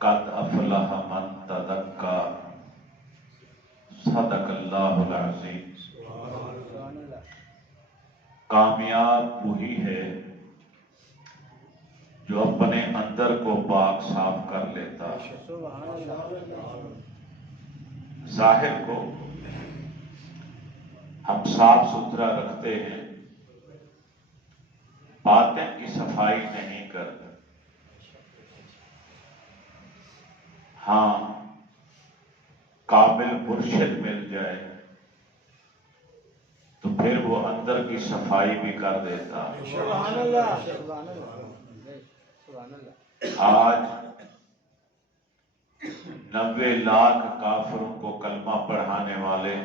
قد افلح من تزکا صدق اللہ العظیم۔ کامیاب وہی ہے جو اپنے اندر کو پاک صاف کر لیتا ہے۔ ظاہر کو ہم صاف ستھرا رکھتے ہیں، باطن کی صفائی نہیں کرتے۔ ہاں، قابل مرشد مل جائے تو پھر وہ اندر کی صفائی بھی کر دیتا۔ سبحان اللہ، سبحان اللہ، سبحان اللہ۔ آج 90 لاکھ کافروں کو کلمہ پڑھانے والے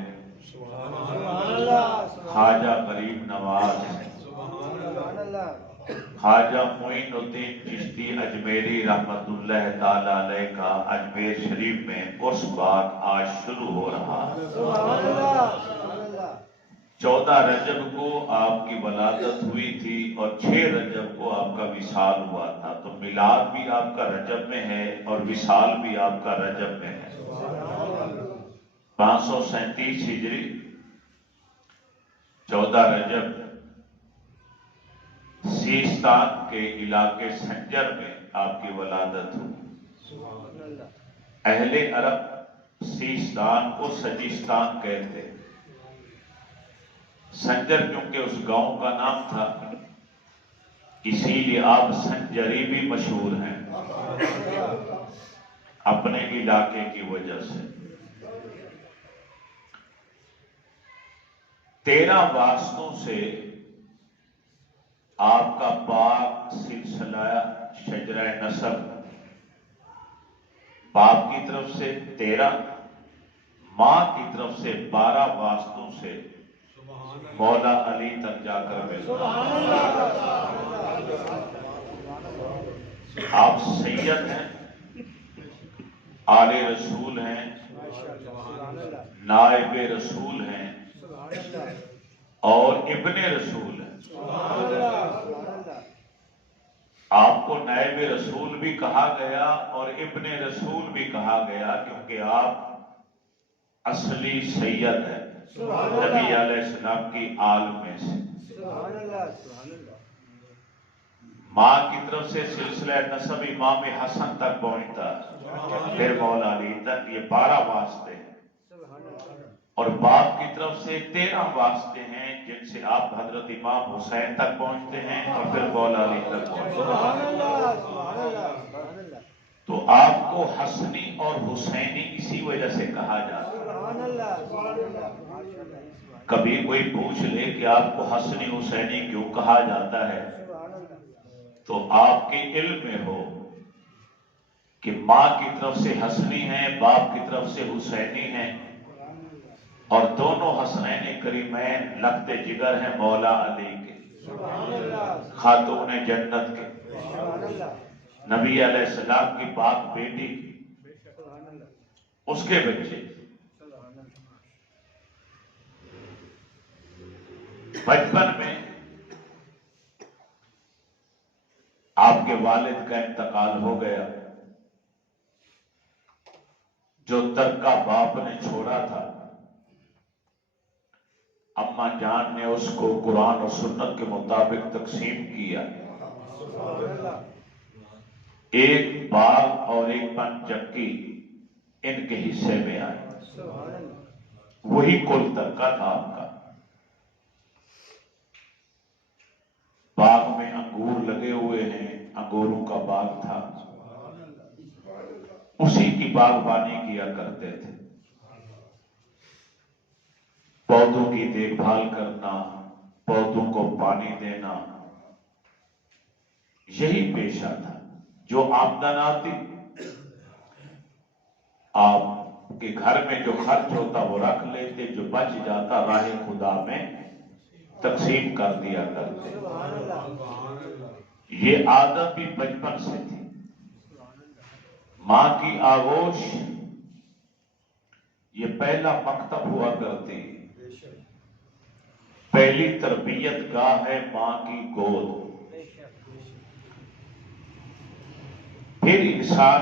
خواجہ غریب نواز، خواجہ معین الدین چشتی اجمیری رحمت اللہ تعالی علیہ کا اجمیر شریف میں عرس بات آج شروع ہو رہا ہے۔ 14 رجب کو آپ کی ولادت ہوئی تھی اور 6 رجب کو آپ کا وصال ہوا تھا، تو میلاد بھی آپ کا رجب میں ہے اور وصال بھی آپ کا رجب میں ہے۔ 537 ہجری 14 رجب سیستان کے علاقے سنجر میں آپ کی ولادت ہوئی۔ اہل عرب سیستان کو سجستان کہتے، سنجر کیونکہ اس گاؤں کا نام تھا، اسی لیے آپ سنجری بھی مشہور ہیں اپنے علاقے کی وجہ سے۔ 13 واسطوں سے آپ کا پاک سلسلہ شجرہ نسب، باپ کی طرف سے 13، ماں کی طرف سے 12 واسطوں سے مولا علی تک جا کر ملتا۔ آپ سید ہیں، آل رسول ہیں، نائب رسول ہیں اور ابن رسول ہیں۔ آپ کو نائب رسول بھی کہا گیا اور ابن رسول بھی کہا گیا کیونکہ آپ اصلی سید ہیں نبی علیہ السلام کی آل میں سے۔ ماں کی طرف سے سلسلہ نسب امام حسن تک پہنچتا، پھر مولا علی تک، یہ 12 واسطے ہیں۔ اور باپ کی طرف سے 13 واسطے ہیں جن سے آپ حضرت امام حسین تک پہنچتے ہیں اور پھر مولا علی تک پہنچتے ہیں۔ تو آپ کو حسنی اور حسینی اسی وجہ سے کہا جاتا ہے۔ کبھی کوئی پوچھ لے کہ آپ کو حسنی حسینی کیوں کہا جاتا ہے تو آپ کے علم میں ہو کہ ماں کی طرف سے حسنی ہیں، باپ کی طرف سے حسینی ہیں، اور دونوں حسنین کریمین لخت جگر ہیں مولا علی کے، خاتون جنت کے، نبی علیہ السلام کی پاک بیٹی کی، اس کے بچے۔ بچپن میں آپ کے والد کا انتقال ہو گیا، جو ترکہ باپ نے چھوڑا تھا اماں جان نے اس کو قرآن اور سنت کے مطابق تقسیم کیا۔ ایک باغ اور ایک پن چکی ان کے حصے میں آئے، وہی کل ترکہ تھا آپ کا۔ باغ میں انگور لگے ہوئے ہیں، انگوروں کا باغ تھا، اسی کی باغبانی کیا کرتے تھے۔ پودوں کی دیکھ بھال کرنا، پودوں کو پانی دینا، یہی پیشہ تھا۔ جو آمدن آتی آپ کے گھر میں جو خرچ ہوتا وہ رکھ لیتے، جو بچ جاتا راہ خدا میں تقسیم کر دیا کرتے۔ یہ عادت بھی بچپن سے تھی۔ ماں کی آغوش یہ پہلا مکتب ہوا کرتی، پہلی تربیت گاہ ہے ماں کی گود۔ پھر انسان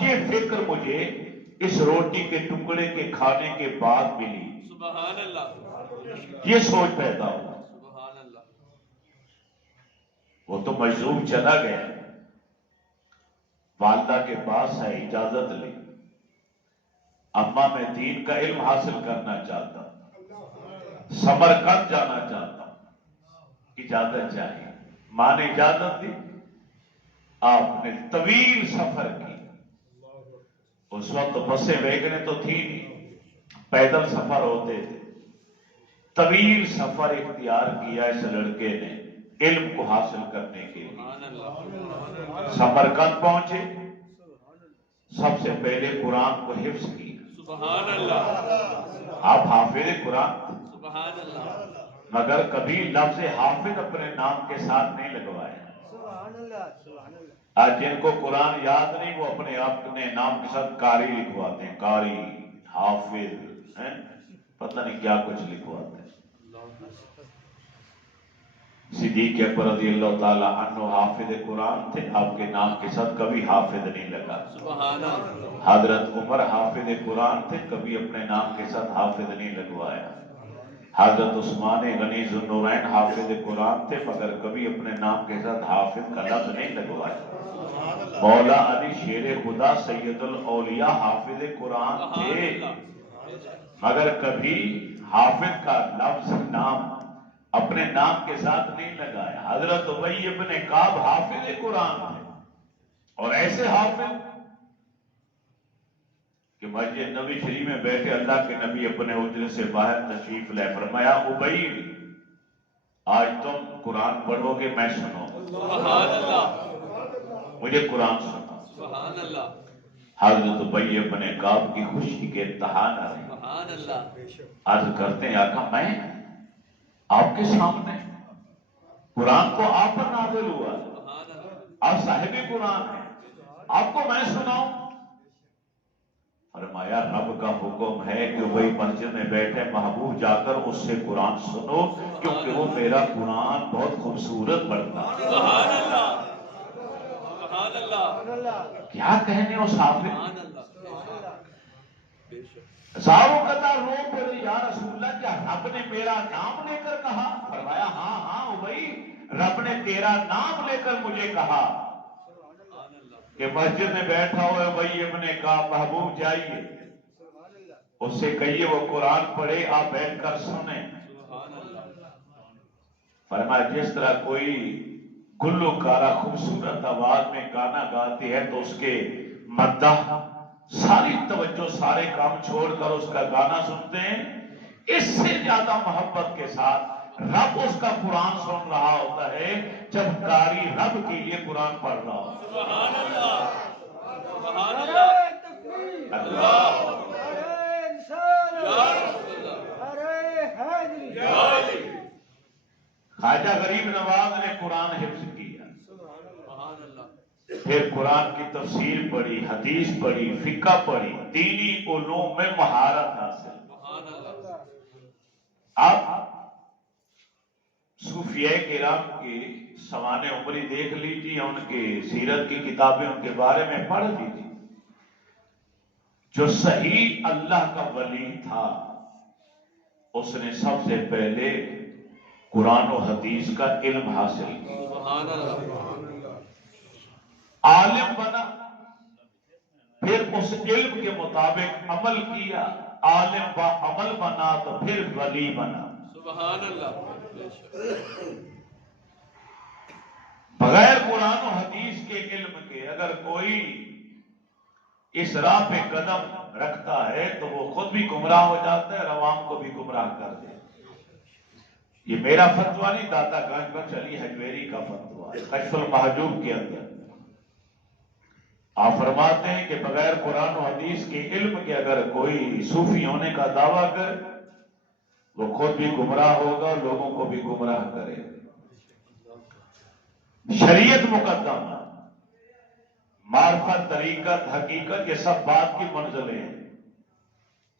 یہ فکر مجھے اس روٹی کے ٹکڑے کے کھانے کے بعد ملی، سبحان اللہ، یہ سوچ پیدا ہوا۔ سبحان اللہ، وہ تو مجذوب چلا گیا، والدہ کے پاس ہے، اجازت لی، اما میں دین کا علم حاصل کرنا چاہتا ہوں، سمرقند جانا چاہتا ہوں، اجازت چاہیے۔ ماں نے اجازت دی، آپ نے طویل سفر کی۔ اس وقت بسیں ویگنیں تو تھی نہیں، پیدل سفر ہوتے تھے۔ طویل سفر اختیار کیا اس لڑکے نے علم کو حاصل کرنے کے لیے۔ سبحان اللہ، سمرقند پہنچے، سب سے پہلے قرآن کو حفظ کیا۔ سبحان اللہ، آپ حافظ قرآن تھے، سبحان اللہ، مگر کبھی لفظ حافظ اپنے نام کے ساتھ نہیں لگوایا۔ سبحان اللہ، سبحان اللہ۔ آج جن کو قرآن یاد نہیں وہ اپنے آپ نے نام کے ساتھ قاری لکھواتے ہیں، قاری، حافظ، پتہ نہیں کیا کچھ لکھواتے ہیں۔ صدیق اکبر رضی اللہ تعالیٰ عنہ حافظ قرآن تھے، آپ کے نام کے ساتھ کبھی حافظ نہیں لگا۔ سبحان اللہ، حضرت عمر حافظ قرآن تھے، کبھی اپنے نام کے ساتھ حافظ نہیں لگوایا۔ حضرت عثمان غنی ذو النورین حافظ قرآن تھے، مگر کبھی اپنے نام کے ساتھ حافظ کا لفظ نہیں لگوایا۔ مولا علی شیر خدا سید الاولیاء حافظ قرآن تھے، مگر کبھی حافظ کا لفظ نام اپنے نام کے ساتھ نہیں لگایا۔ حضرت ابی ابن کعب حافظ قرآن تھے، اور ایسے حافظ کہ مسجد نبی شریف میں بیٹھے اللہ کے نبی اپنے حجرے سے باہر تشریف لے، فرمایا ابی آج تم قرآن پڑھو گے، میں سنو، سبحان اللہ، مجھے قرآن سنا۔ سبحان اللہ، حضرت ابی ابن کعب کی خوشی کے انتہا نہ رہے، سبحان اللہ، عرض کرتے ہیں آقا میں آپ کے سامنے قرآن کو آپ پر نازل ہوا، سبحان اللہ، آپ صاحب قرآن ہیں، آپ کو میں سناؤں؟ فرمایا رب کا حکم ہے کہ وہی مسجد میں بیٹھے محبوب جا کر اس سے قرآن سنو، کیونکہ وہ میرا قرآن بہت خوبصورت پڑھتا ہے۔ سبحان اللہ، سبحان اللہ، سبحان اللہ، کیا کہنے اس حافظ، سبحان اللہ، بے شک، ہزاروں قطار رو پڑی، یا رسول اللہ کیا رب نے میرا نام لے کر کہا؟ فرمایا ہاں ہاں ابی، رب نے تیرا نام لے کر مجھے کہا سبحان اللہ، کہ مسجد میں بیٹھا ہوا ابی ابن کعب محبوب جائیے، سبحان اللہ، اس سے کہیے وہ قرآن پڑھے، آپ بیٹھ کر سنیں۔ سبحان اللہ، فرمایا جس طرح کوئی گلوکارہ خوبصورت آواز میں گانا گاتی ہے تو اس کے مداح ساری توجہ سارے کام چھوڑ کر اس کا گانا سنتے ہیں، اس سے زیادہ محبت کے ساتھ رب اس کا قرآن سن رہا ہوتا ہے جب قاری رب کے لیے قرآن پڑھ رہا ہو۔ سبحان اللہ، سبحان اللہ، نعرہ تکبیر، اللہ، نعرہ رسالت، یا رسول اللہ، نعرہ حیدری، یا علی، خواجہ غریب نواز نے قرآن حفظ کیا، سبحان اللہ، پھر قرآن کی تفسیر پڑھی، حدیث پڑھی، فقہ پڑھی، دینی علوم میں مہارت حاصل۔ سبحان اللہ، آپ صوفیاء کرام کی سوانح عمری دیکھ لیجیے، ان کے سیرت کی کتابیں ان کے بارے میں پڑھ لیجیے۔ جو صحیح اللہ کا ولی تھا اس نے سب سے پہلے قرآن و حدیث کا علم حاصل کیا، سبحان اللہ، عالم بنا، پھر اس علم کے مطابق عمل کیا، عالم با عمل بنا تو پھر ولی بنا۔ سبحان اللہ، بے شک، بغیر قرآن و حدیث کے علم کے اگر کوئی اس راہ پہ قدم رکھتا ہے تو وہ خود بھی گمراہ ہو جاتا ہے اور عوام کو بھی گمراہ کر دے۔ یہ میرا فتویٰ نہیں، داتا گنج بخش علی حجویری کا فتویٰ ہے، کشف المحجوب کے اندر آپ فرماتے ہیں کہ بغیر قرآن و حدیث کے علم کے اگر کوئی صوفی ہونے کا دعویٰ کرے وہ خود بھی گمراہ ہوگا اور لوگوں کو بھی گمراہ کرے۔ شریعت مقدم، معرفت، طریقت، حقیقت، یہ سب بات کی منزلیں ہیں،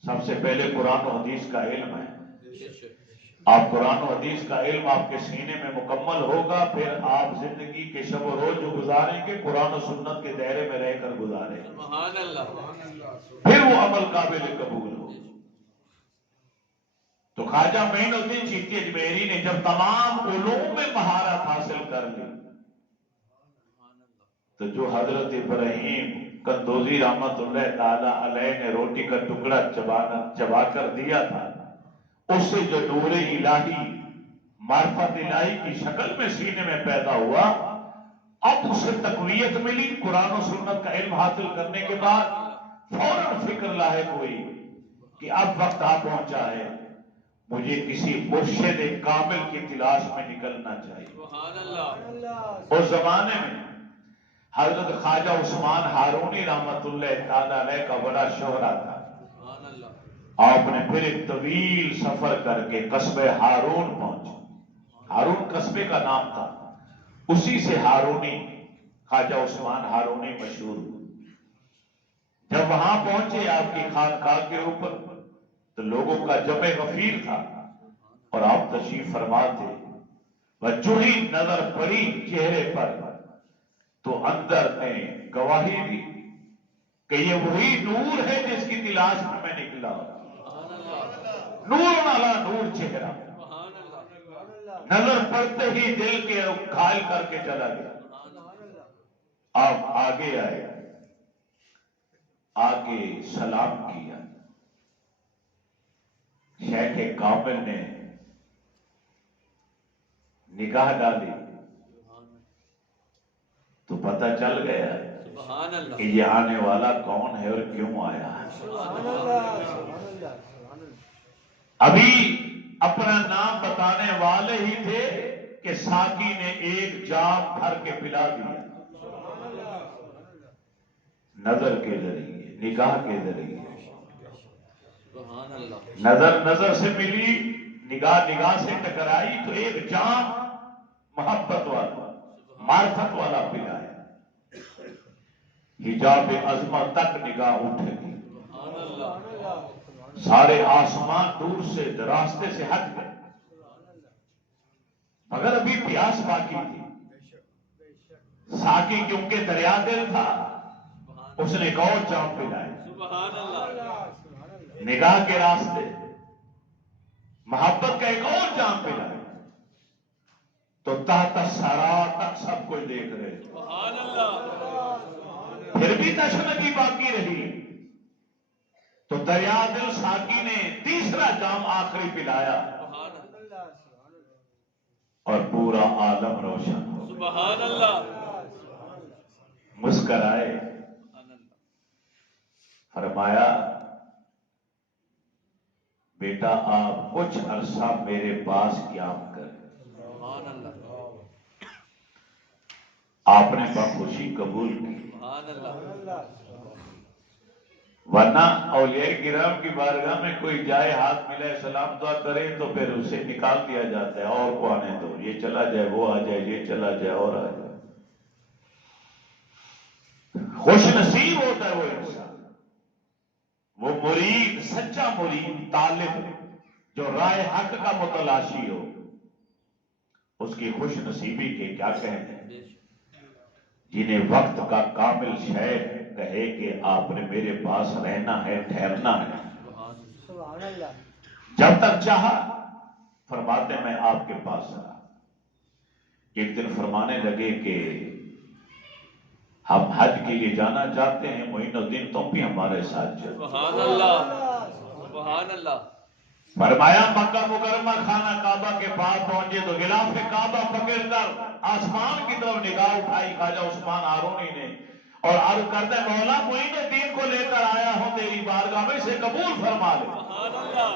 سب سے پہلے قرآن و حدیث کا علم ہے۔ بے شک، آپ قرآن و حدیث کا علم آپ کے سینے میں مکمل ہوگا، پھر آپ زندگی کے شب و روز جو گزاریں گے قرآن و سنت کے دائرے میں رہ کر گزاریں گے، سبحان اللہ پھر وہ عمل قابل قبول ہو۔ تو خواجہ معین الدین چشتی اجمیری نے جب تمام علوم میں مہارت حاصل کر لی تو جو حضرت ابراہیم قندوزی رحمت اللہ تعالی علیہ نے روٹی کا ٹکڑا چبا کر دیا تھا، اس سے جو نور الہی معرفت الہی کی شکل میں سینے میں پیدا ہوا، اب اسے تقویت ملی قرآن و سنت کا علم حاصل کرنے کے بعد، فوراً فکر لاحق ہوئی کہ اب وقت آ پہنچا ہے، مجھے کسی مرشد کامل کی تلاش میں نکلنا چاہیے۔ سبحان اللہ اس زمانے میں حضرت خواجہ عثمان ہارونی رحمت اللہ تعالی علیہ کا بڑا شہرہ تھا۔ سبحان اللہ آپ نے پھر ایک طویل سفر کر کے قصبے ہارون پہنچے۔ ہارون قصبے کا نام تھا، اسی سے ہارونی خواجہ عثمان ہارونی مشہور ہوئے۔ جب وہاں پہنچے آپ کی خانقاہ کے اوپر تو لوگوں کا جمع غفیر تھا اور آپ تشریف فرما تھے، جو ہی نظر پڑی چہرے پر تو اندر نے گواہی دی کہ یہ وہی نور ہے جس کی تلاش میں میں نکلا، نور والا نور چہرہ، سبحان اللہ نظر پڑتے ہی دل کے گھائل کر کے چلا گیا۔ آپ آگے آئے، آگے سلام کیا، شیخ کامل نے نگاہ ڈالی تو پتہ چل گیا سبحان اللہ کہ یہ آنے والا کون ہے اور کیوں آیا ہے۔ ابھی اپنا نام بتانے والے ہی تھے کہ ساقی نے ایک جام بھر کے پلا دیا، نظر کے ذریعے، نگاہ کے ذریعے، سبحان اللہ نظر نظر سے ملی، نگاہ نگاہ سے ٹکرائی تو ایک جام محبت والا، معرفت والا پلایا، حجاب عظمت تک نگاہ اٹھ گئی، سبحان اللہ سارے آسمان دور سے راستے سے ہٹ گئے، مگر ابھی پیاس باقی تھی۔ ساقی کیونکہ دریا دل تھا، اس نے ایک اور جام پلایا، سبحان اللہ نگاہ کے راستے محبت کا ایک اور جام پلایا تو تحت سارا تک سب کچھ دیکھ رہے تھے، سبحان اللہ پھر بھی تشنگی باقی رہی تو دریا دل ساقی نے تیسرا جام آخری پلایا سبحان اللہ اور پورا عالم روشن ہو گیا۔ سبحان اللہ مسکرائے، سبحان اللہ فرمایا بیٹا آپ کچھ عرصہ میرے پاس قیام کریں۔ سبحان اللہ آپ نے بخوشی قبول کی، سبحان اللہ ورنہ اولیاء کرام کی بارگاہ میں کوئی جائے، ہاتھ ملائے، سلام دعا کرے تو پھر اسے نکال دیا جاتا ہے، اور کو آنے دو، یہ چلا جائے، وہ آ جائے، یہ چلا جائے، اور آ جائے۔ خوش نصیب ہوتا ہے وہ انسان، وہ مرید، سچا مرید، طالب جو راہ حق کا متلاشی ہو، اس کی خوش نصیبی کے کیا کہیں، جنہیں وقت کا کامل شیخ کہے کہ آپ نے میرے پاس رہنا ہے، ٹھہرنا ہے، سبحان اللہ جب تک چاہا فرماتے میں آپ کے پاس رہا۔ ایک دن فرمانے لگے کہ ہم حج کے لیے جانا چاہتے ہیں، معین الدین تم بھی ہمارے ساتھ چلو۔ سبحان اللہ سبحان اللہ فرمایا مکہ مکرمہ خانہ کعبہ کے پاس پہنچے تو غلاف کعبہ پکڑ کر آسمان کی طرف نگاہ اٹھائی خواجہ عثمان ہارونی نے اور عرض کرتے مولا معین الدین کو لے کر آیا ہوں تیری بارگاہ میں، اسے قبول فرما لے۔ سبحان اللہ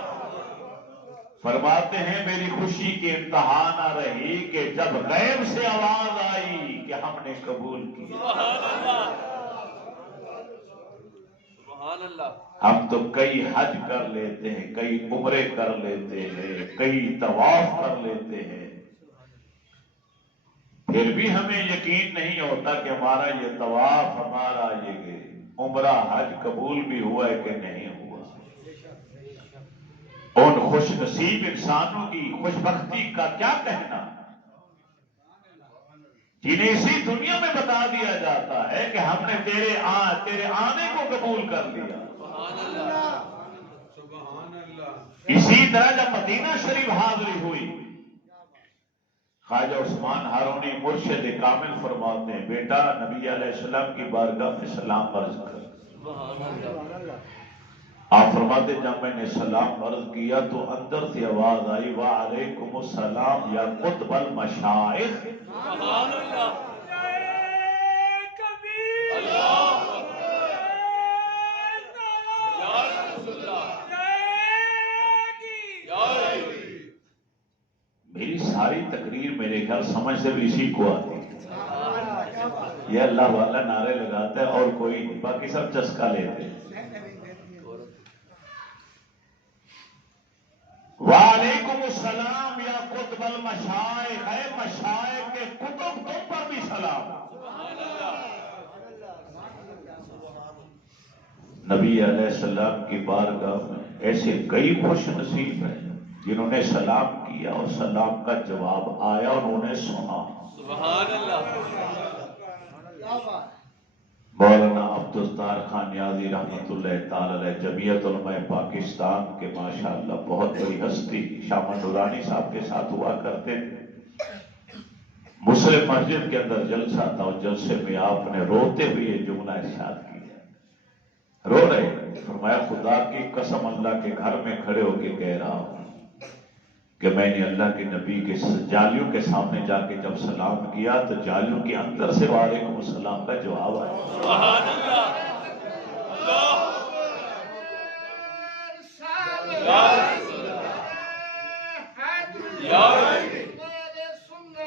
فرماتے ہیں میری خوشی کی انتہا نہ رہی کہ جب غیب سے آواز آئی کہ ہم نے قبول کیا۔ سبحان اللہ سبحان اللہ ہم تو کئی حج کر لیتے ہیں، کئی عمرے کر لیتے ہیں، کئی طواف کر لیتے ہیں، پھر بھی ہمیں یقین نہیں ہوتا کہ ہمارا یہ طواف، ہمارا یہ عمرہ حج قبول بھی ہوا ہے کہ نہیں ہوا۔ ان خوش نصیب انسانوں کی خوش بختی کا کیا کہنا جنہیں اسی دنیا میں بتا دیا جاتا ہے کہ ہم نے تیرے آنے کو قبول کر لیا. اسی طرح جب مدینہ شریف حاضری ہوئی، خواجہ عثمان ہارونی مرشد کامل فرماتے ہیں بیٹا نبی علیہ السلام کی بارگاہ میں سلام عرض کر. آپ فرماتے جب میں نے سلام عرض کیا تو اندر سے آواز آئی وعلیکم السلام یا قطب المشائخ. میری ساری تقریر میرے خیال سمجھ سے بھی اسی کو آتی ہے. یہ اللہ والا نعرے لگاتا ہے اور کوئی نہیں، باقی سب چسکا لیتے. وعلیکم السلام یا قطب المشائخ، اے مشائخ کے قطب تم پر بھی سلام. نبی علیہ السلام کی بارگاہ میں ایسے کئی خوش نصیب ہیں جنہوں نے سلام کیا اور سلام کا جواب آیا اور انہوں نے سنا. سبحان اللہ. مولانا عبدالستار خان نیازی رحمۃ اللہ تعالی علیہ جمعیت علماء پاکستان کے ماشاءاللہ بہت بڑی ہستی شامہ نورانی صاحب کے ساتھ ہوا کرتے تھے. مسلم مسجد کے اندر جلسہ تھا اور جلسے میں آپ نے روتے ہوئے یہ جملہ ارشاد کیا. رو رہے، فرمایا خدا کی قسم اللہ کے گھر میں کھڑے ہو کے کہہ رہا ہوں کہ میں نے اللہ کے نبی کے جالیوں کے سامنے جا کے جب سلام کیا تو جالیوں کے اندر سے وعلیکم السلام کا جواب آیا. سبحان اللہ.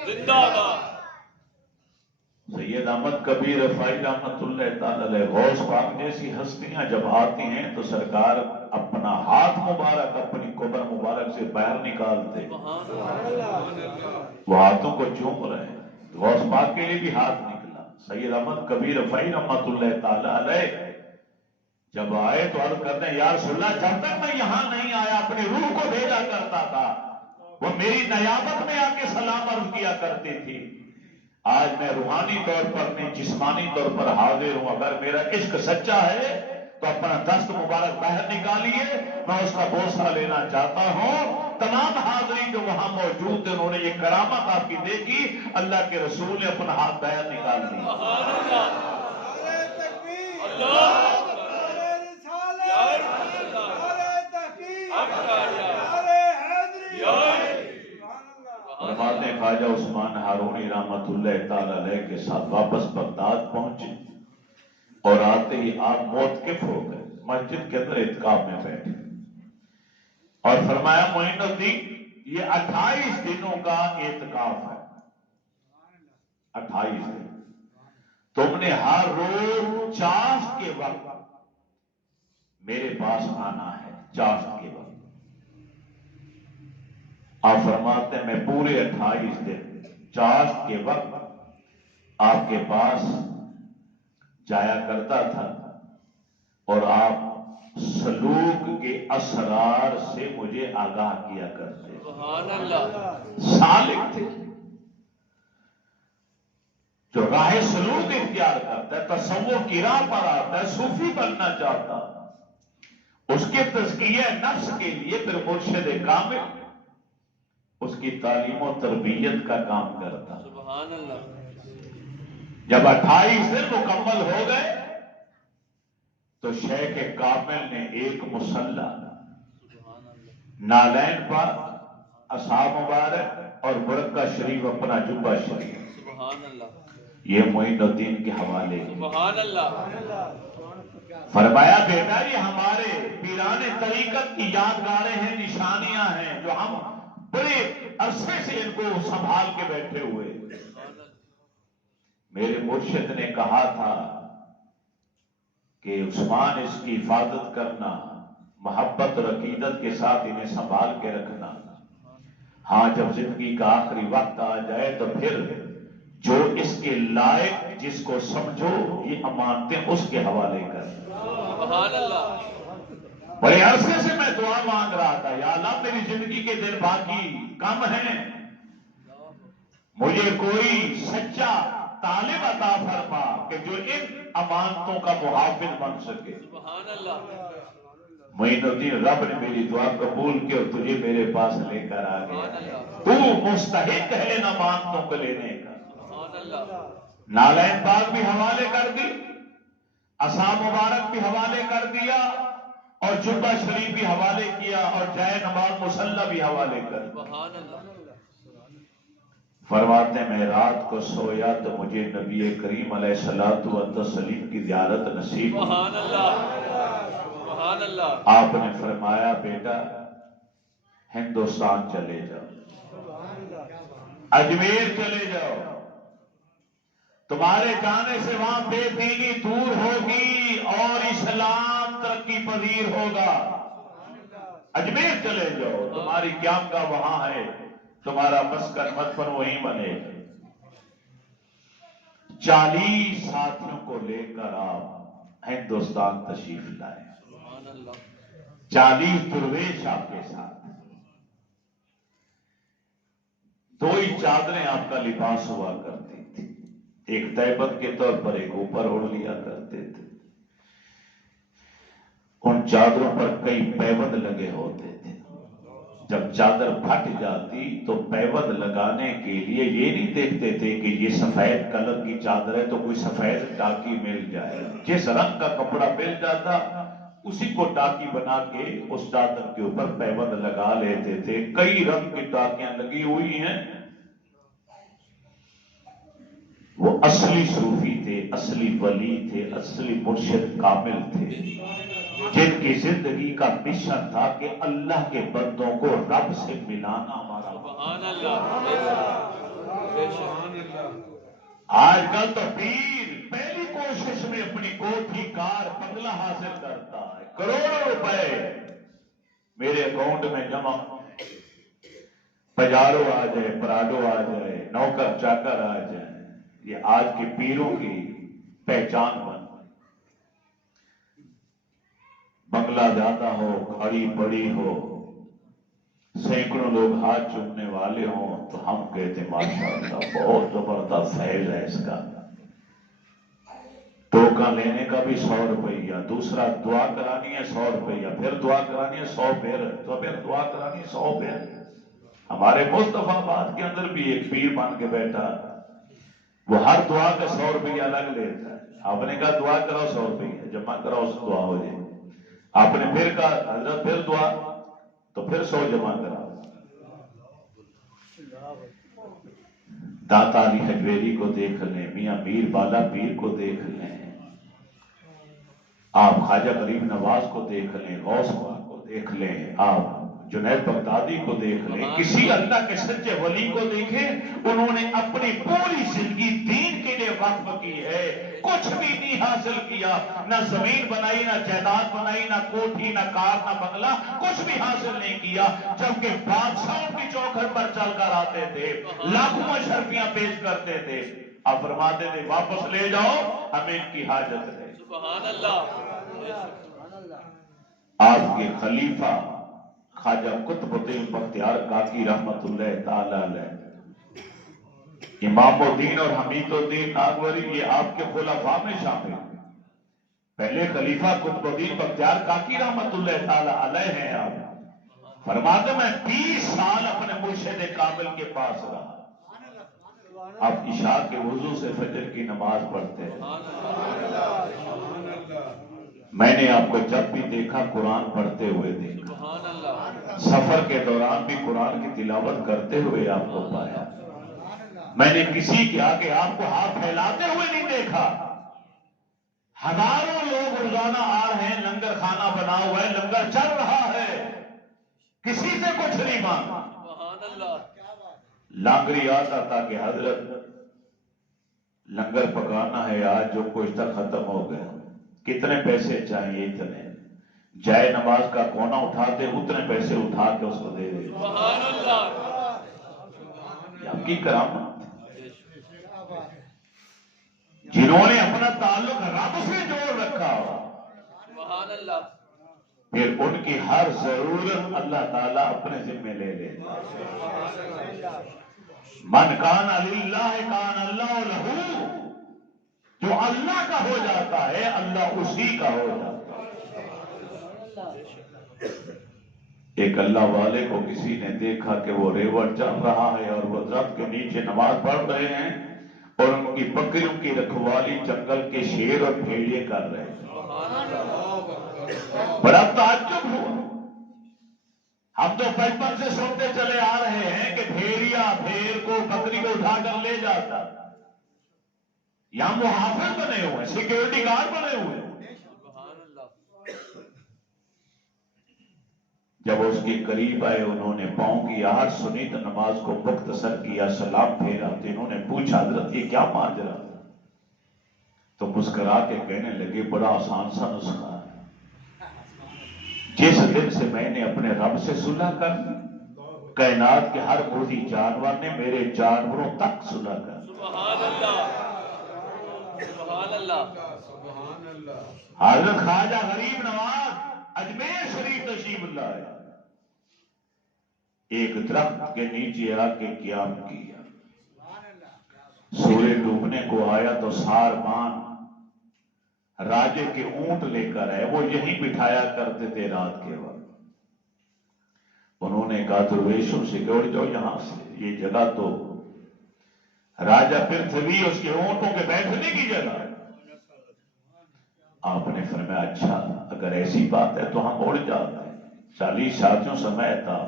زندہ باد. سید احمد کبیر رفاعی رحمۃ اللہ تعالی علیہ غوث پاک جیسی ہستیاں جب آتی ہیں تو سرکار اپنا ہاتھ مبارک اپنی قبر مبارک سے باہر نکالتے، وہ ہاتھوں کو چوم رہے ہیں. غوث پاک کے لیے بھی ہاتھ نکلا. سید احمد کبیر رفاعی رحمۃ اللہ تعالی علیہ جب آئے تو عرض کرتے ہیں یا رسول اللہ جب تک میں یہاں نہیں آیا اپنی روح کو بھیجا کرتا تھا، وہ میری نیابت میں آ کے سلام عرض کیا کرتی تھی. آج میں روحانی طور پر نہیں جسمانی طور پر حاضر ہوں. اگر میرا عشق سچا ہے تو اپنا دست مبارک باہر نکالیے، میں اس کا بوسہ لینا چاہتا ہوں. تمام حاضرین جو وہاں موجود تھے انہوں نے یہ کرامت آپ کی دیکھی. اللہ کے رسول نے اپنا ہاتھ باہر نکال دیا. فرماتے ہیں خواجہ عثمان ہارونی رحمت اللہ تعالی علیہ کے ساتھ واپس بغداد پہنچے اور آتے ہی آپ موتقف ہو گئے. مسجد کے اندر اعتکاف میں بیٹھے اور فرمایا معین الدین یہ 28 دنوں کا اعتکاف ہے. 28 دن تم نے ہر روز چاشت کے وقت میرے پاس آنا ہے. چاشت کے وقت آپ فرماتے ہیں میں پورے 28 دن چاشت کے وقت آپ کے پاس جایا کرتا تھا اور آپ سلوک کے اسرار سے مجھے آگاہ کیا کرتے. سبحان اللہ. سالک تھے جو راہ سلوک اختیار کرتا ہے، تصوف کی راہ پر آتا ہے، صوفی بننا چاہتا، اس کے تزکیہ نفس کے لیے پھر مرشد کامل اس کی تعلیم و تربیت کا کام کرتا. سبحان اللہ. جب 28 دن مکمل ہو گئے تو شیخ کامل نے ایک مصلی نالین پر عصا مبارک اور برقع شریف اپنا جبہ شریف سبحان اللہ. یہ معین الدین کے حوالے سبحان اللہ. فرمایا بیٹا یہ ہمارے پیران طریقت کی یادگاریں ہیں، نشانیاں ہیں جو ہم بڑے عرصے سے ان کو سنبھال کے بیٹھے ہوئے. میرے مرشد نے کہا تھا کہ عثمان اس کی حفاظت کرنا، محبت اور عقیدت کے ساتھ انہیں سنبھال کے رکھنا. ہاں جب زندگی کا آخری وقت آ جائے تو پھر جو اس کے لائق جس کو سمجھو یہ امانتیں اس کے حوالے کر. سبحان اللہ. بڑے عرصے سے میں دعا مانگ رہا تھا، یا اللہ میری زندگی کے دن باقی کم ہیں، مجھے کوئی سچا طالب عطا فرما کہ جو ان امانتوں کا محافظ بن سکے۔ سبحان اللہ، معین الدین رب نے میری دعا قبول کی اور تجھے میرے پاس لے کر آ گیا۔ تو مستحق ہے ان امانتوں کو لینے کا۔ سبحان اللہ، نالین پاک بھی حوالے کر دی، عصا مبارک بھی حوالے کر دیا، اور جبہ شریف بھی حوالے کیا، اور جائے نماز مصلی بھی حوالے کر دیا۔ سبحان اللہ، فرماتے ہیں میں رات کو سویا تو مجھے نبی کریم علیہ الصلوۃ والتسلیم کی زیارت نصیب ہوئی۔ سبحان اللہ، سبحان اللہ، آپ نے فرمایا بیٹا ہندوستان چلے جاؤ، اجمیر چلے جاؤ، تمہارے جانے سے وہاں بے دینی دور ہوگی اور اسلام ترقی پذیر ہوگا۔ اجمیر چلے جاؤ، تمہاری قیامگاہ وہاں ہے، تمہارا مسکن مدفن وہیں بنے گا۔ 40 ساتھیوں کو لے کر آپ ہندوستان تشریف لائے، سبحان اللہ، 40 درویش آپ کے ساتھ، 2 ہی چادریں آپ کا لباس ہوا کرتی تھی، ایک تیبت کے طور پر ایک اوپر اوڑھ لیا کرتے تھے۔ ان چادروں پر کئی پیبند لگے ہوتے تھے، جب چادر پھٹ جاتی تو پیبند لگانے کے لیے یہ نہیں دیکھتے تھے کہ یہ سفید کلر کی چادر ہے تو کوئی سفید ٹاکی مل جائے، جس رنگ کا کپڑا مل جاتا اسی کو ٹاکی بنا کے اس چادر کے اوپر پیبند لگا لیتے تھے۔ کئی رنگ کی ٹاکیاں لگی ہوئی ہیں۔ وہ اصلی صوفی تھے، اصلی ولی تھے، اصلی مرشد کامل تھے، جن کی زندگی کا مشن تھا کہ اللہ کے بندوں کو رب سے ملانا ہمارا۔ سبحان اللہ، بے شک، آج کل تو پیر پہلی کوشش میں اپنی کوٹھی کار بنگلہ حاصل کرتا ہے، کروڑوں روپے میرے اکاؤنٹ میں جمع، پجارو آ جائے، پراڈو آ جائے، نوکر چاکر آ جائے، یہ آج کے پیروں کی پہچان بن گئی۔ بنگلہ زیادہ ہو، کھڑی بڑی ہو، سینکڑوں لوگ ہاتھ چومنے والے ہوں تو ہم کہتے ہیں ماشاءاللہ بہت زبردست فیض ہے اس کا۔ ٹوکا لینے کا بھی 100 روپیہ، دوسرا دعا کرانی ہے 100 روپیہ، پھر دعا کرانی ہے 100 پھر، تو پھر دعا کرانی ہے 100 پھر۔ ہمارے مصطفیٰ آباد کے اندر بھی ایک پیر بن کے بیٹھا، وہ ہر دعا کا 100 روپیہ الگ لیتا ہے۔ آپ نے کہا دعا کرو 100 روپیہ جمع کراؤ، اس دعا ہو جائے۔ آپ نے پھر کہا حضرت پھر دعا، تو پھر 100 جمع کراؤ۔ داتا علی حجویری کو دیکھ لیں، میاں میر بالا پیر کو دیکھ لیں، آپ خواجہ غریب نواز کو دیکھ لیں، غوث پاک کو دیکھ لیں، آپ جنید بغدادی کو دیکھ لیں، کسی اللہ کے سچے ولی کو دیکھیں، انہوں نے اپنی پوری زندگی دین کے لیے وقف کی ہے، کچھ بھی نہیں حاصل کیا، نہ زمین بنائی، نہ جائیداد بنائی، نہ کوٹھی، نہ کار، نہ بنگلہ، کچھ بھی حاصل نہیں کیا، جبکہ بادشاہوں کی چوکھٹ پر چل کر آتے تھے، لاکھوں اشرفیاں پیش کرتے تھے، آپ فرماتے تھے واپس لے جاؤ ہمیں ان کی حاجت ہے۔ سبحان اللہ، آپ کے خلیفہ خواجہ قطب الدین بختیار کاکی رحمت اللہ تعالی علیہ، امام الدین اور حمید الدین ناگوری، یہ آپ کے خلفاء میں شامل ہیں۔ پہلے خلیفہ قطب الدین بختیار کاکی رحمت اللہ تعالی علیہ ہیں۔ آپ فرماتے میں 20 سال اپنے مرشد کامل کے پاس رہا، آپ عشاء کے وضو سے فجر کی نماز پڑھتے ہیں، میں نے آپ کو جب بھی دیکھا قرآن پڑھتے ہوئے دیکھا، سبحان اللہ، سفر کے دوران بھی قرآن کی تلاوت کرتے ہوئے آپ کو پایا، میں نے کسی کے آگے آپ کو ہاتھ پھیلاتے ہوئے نہیں دیکھا۔ ہزاروں لوگ روزانہ آ رہے ہیں، لنگر خانہ بنا ہوا ہے، لنگر چل رہا ہے، کسی سے کچھ نہیں مانگا۔ سبحان اللہ، لانگری آتا تھا کہ حضرت لنگر پکانا ہے آج، جو کچھ تک ختم ہو گیا، کتنے پیسے چاہیے؟ اتنے۔ جائے نماز کا کونا اٹھاتے، اتنے پیسے اٹھا کے اس کو دے دے۔ سبحان اللہ، یہ آپ کی کرامت، جنہوں نے اپنا تعلق رب سے جوڑ رکھا ہو۔ سبحان اللہ، پھر ان کی ہر ضرورت اللہ تعالیٰ اپنے ذمے لے لیتا ہے۔ من کان للہ کان اللہ لہو، جو اللہ کا ہو جاتا ہے اللہ اسی کا ہو جاتا ہے۔ ایک اللہ والے کو کسی نے دیکھا کہ وہ ریوڑ چل رہا ہے اور وہ درخت کے نیچے نماز پڑھ رہے ہیں اور ان کی بکریوں کی رکھوالی جنگل کے شیر اور بھیڑیے کر رہے ہیں۔ بڑا تعجب ہوا۔ ہم تو بچپن سے سنتے چلے آ رہے ہیں کہ بھیڑیا بھیڑ کو بکری کو اٹھا کر لے جاتا، یہاں محافظ بنے ہوئے ہیں، سیکیورٹی گارڈ بنے ہوئے ہیں۔ جب اس کے قریب آئے انہوں نے پاؤں کی آہٹ سنی تو نماز کو مختصر کیا، سلام پھیرا تو انہوں نے پوچھا حضرت یہ کیا ماجرا؟ تو مسکرا کے کہنے لگے بڑا آسان سا نسخہ ہے، جس دن سے میں نے اپنے رب سے صلح کر لی، کائنات کے ہر موذی جانور نے میرے جانوروں تک صلح کر لی۔ سبحان اللہ، سبحان اللہ، حضرت خواجہ غریب نواز اجمیر شریف تشریف لائے، ایک درخت کے نیچے آ کے قیام کیا، سورج ڈوبنے کو آیا تو ساربان راجے کے اونٹ لے کر آئے، وہ یہیں بٹھایا کرتے تھے رات کے وقت۔ انہوں نے کہا درویشوں سے کہ اٹھ جاؤ یہاں سے، یہ جگہ تو راجہ پرتھوی اس کے اونٹوں کے بیٹھنے کی جگہ۔ آپ نے فرمایا اچھا اگر ایسی بات ہے تو ہم اڑ جاتے ہیں۔ 40 ساتھیوں سمیت تھا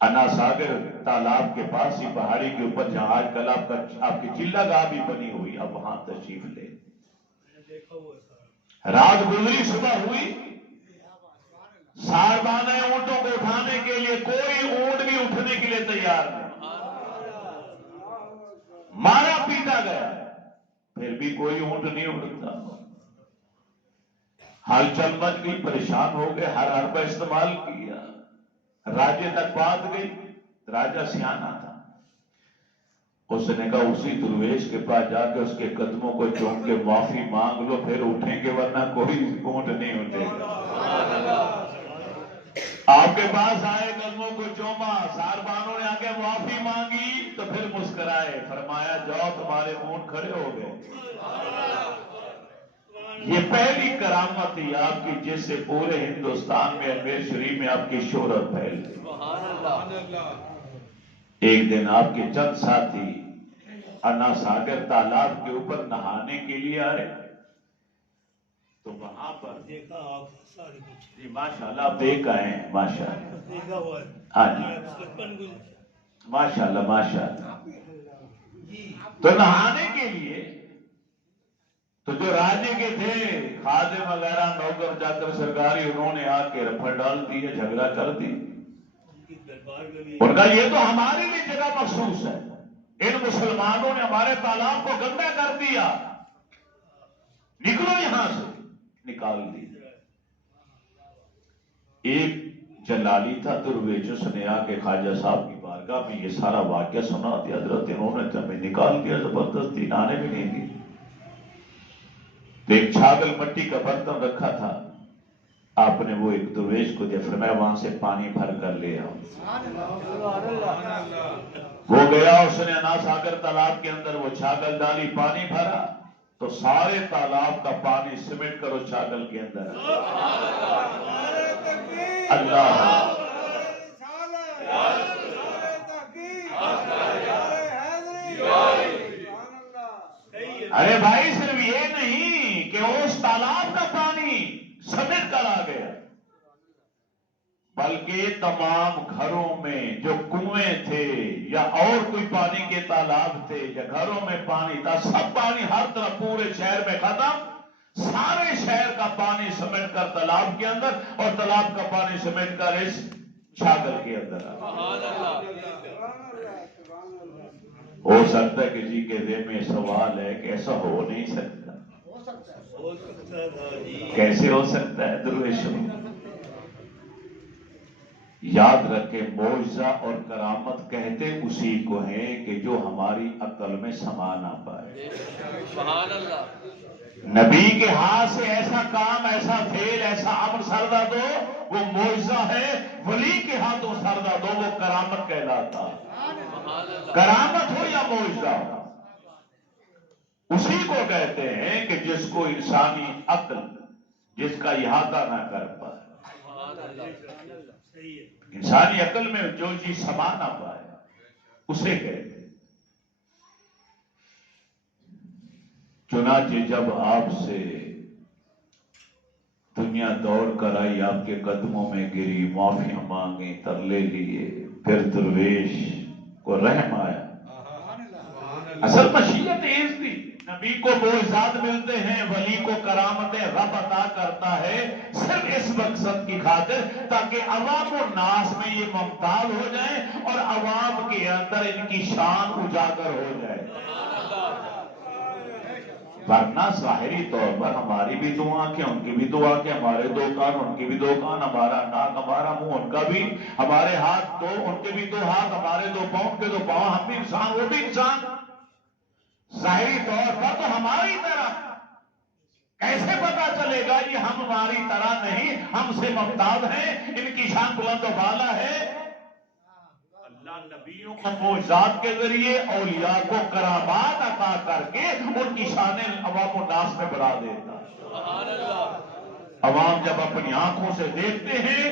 انا ساگر تالاب کے پاس ہی پہاڑی کے اوپر جہاں آج کل آپ کی چلہ گاہ بھی بنی ہوئی، اب وہاں تشریف لے۔ رات گزری صبح ہوئی، ساربان اونٹوں کو اٹھانے کے لیے کوئی اونٹ بھی اٹھنے کے لیے تیار نہیں، مارا پیٹا گیا پھر بھی کوئی اونٹ نہیں اٹھتا۔ حال چل مچ گئی، پریشان ہو گئے، ہر حربہ استعمال کیا، راجے تک بات گئی۔ راجہ سیانا تھا، اس نے کہا اسی درویش کے پاس جا کے اس کے قدموں کو چوم کے معافی مانگ لو پھر اٹھیں گے، ورنہ کوئی اونٹ نہیں اٹھے گا۔ آپ کے پاس آئے، قدموں کو چوما، ساربانوں نے آگے معافی مانگی تو پھر مسکرائے، فرمایا جاؤ تمہارے اونٹ کھڑے ہو گئے۔ یہ پہلی کرامت تھی آپ کی جس سے پورے ہندوستان میں اجمیر شریف میں آپ کی شہرت پھیل گئی۔ ایک دن آپ کے چند ساتھی انا ساگر تالاب کے اوپر نہانے کے لیے آئے تو وہاں پر دیکھا آپ سارے کچھ جی ماشاءاللہ آپ دیکھ آئے ہیں، ماشاءاللہ ہاں جی ماشاءاللہ ماشاءاللہ۔ تو نہانے کے لیے تو جو راجے کے تھے خادم وغیرہ نوکر چاکر سرکاری، انہوں نے آ کے رفع ڈال دی، جھگڑا کر دی۔ ان کا یہ تو ہمارے لیے جگہ مخصوص ہے، ان مسلمانوں نے ہمارے تالاب کو گندا کر دیا، نکلو یہاں سے، نکال دی۔ ایک جلالی تھا درویش، اس نے آ کے خواجہ صاحب کی بارگاہ میں یہ سارا واقعہ سنا دیا، حضرت انہوں نے تو ہمیں نکال دیا زبردستی، نہانے بھی نہیں دی۔ تو ایک چھاگل مٹی کا برتن رکھا تھا، آپ نے وہ ایک درویش کو دیا، فرمایا وہاں سے پانی بھر کر لے آؤ۔ وہ گیا، اس نے انا ساگر تالاب کے اندر وہ چھاگل ڈالی، پانی بھرا تو سارے تالاب کا پانی سمیٹ کر اس چھاگل کے اندر اللہ۔ ارے بھائی صرف یہ نہیں کہ اس تالاب کا پانی سمیٹ کر آ گیا، بلکہ تمام گھروں میں جو کنویں تھے یا اور کوئی پانی کے تالاب تھے یا گھروں میں پانی تھا، سب پانی ہر طرف پورے شہر میں ختم، سارے شہر کا پانی سمیٹ کر تالاب کے اندر اور تالاب کا پانی سمیٹ کر اس چھاگل کے اندر۔ ہو سکتا ہے کسی کے ذہن میں سوال ہے کہ ایسا ہو نہیں سکتا، کیسے ہو سکتا ہے؟ درویشوں یاد رکھے معجزہ اور کرامت کہتے اسی کو ہیں کہ جو ہماری عقل میں سما نہ پائے۔ سبحان اللہ۔ نبی کے ہاتھ سے ایسا کام، ایسا فعل، ایسا امر سردہ دو وہ معجزہ ہے، ولی کے ہاتھوں سردہ دو وہ کرامت کہلاتا۔ کرامت ہو یا معجزہ ہو، اسی کو کہتے ہیں کہ جس کو انسانی عقل جس کا احاطہ نہ کر پائے، انسانی عقل میں جو چیز سما نہ پائے اسے کہتے ہیں۔ چنانچہ جب آپ سے دنیا دوڑ کر آئی، آپ کے قدموں میں گری، معافیاں مانگی، ترلے لیے، پھر درویش کو رحم آیا۔ اصل مشیت اس تھی، نبی کو معجزات ملتے ہیں، ولی کو کرامتیں رب عطا کرتا ہے صرف اس مقصد کی خاطر تاکہ عوام و ناس میں یہ ممتاز ہو جائیں اور عوام کے اندر ان کی شان اجاگر ہو جائے۔ ورنہ ظاہری طور پر ہماری بھی دو آنکھیں ان کی بھی دو آنکھیں، ہمارے دو کان ان کی بھی دو کان، ہمارا ناک ہمارا منہ ان کا بھی، ہمارے ہاتھ دو ان کے بھی دو ہاتھ، ہمارے دو پاؤں ان کے دو پاؤں، ہم بھی انسان وہ بھی انسان۔ ظاہری طور پر تو ہماری طرح، کیسے پتا چلے گا یہ ہم ہماری طرح نہیں، ہم سے ممتاز ہیں، ان کی شان بلند و بالا ہے۔ اللہ نبیوں کو معجزات کے ذریعے، اولیاء کو کرامات عطا کر کے ان کی شانیں عوام و ناس میں بڑھا دیتا۔ عوام جب اپنی آنکھوں سے دیکھتے ہیں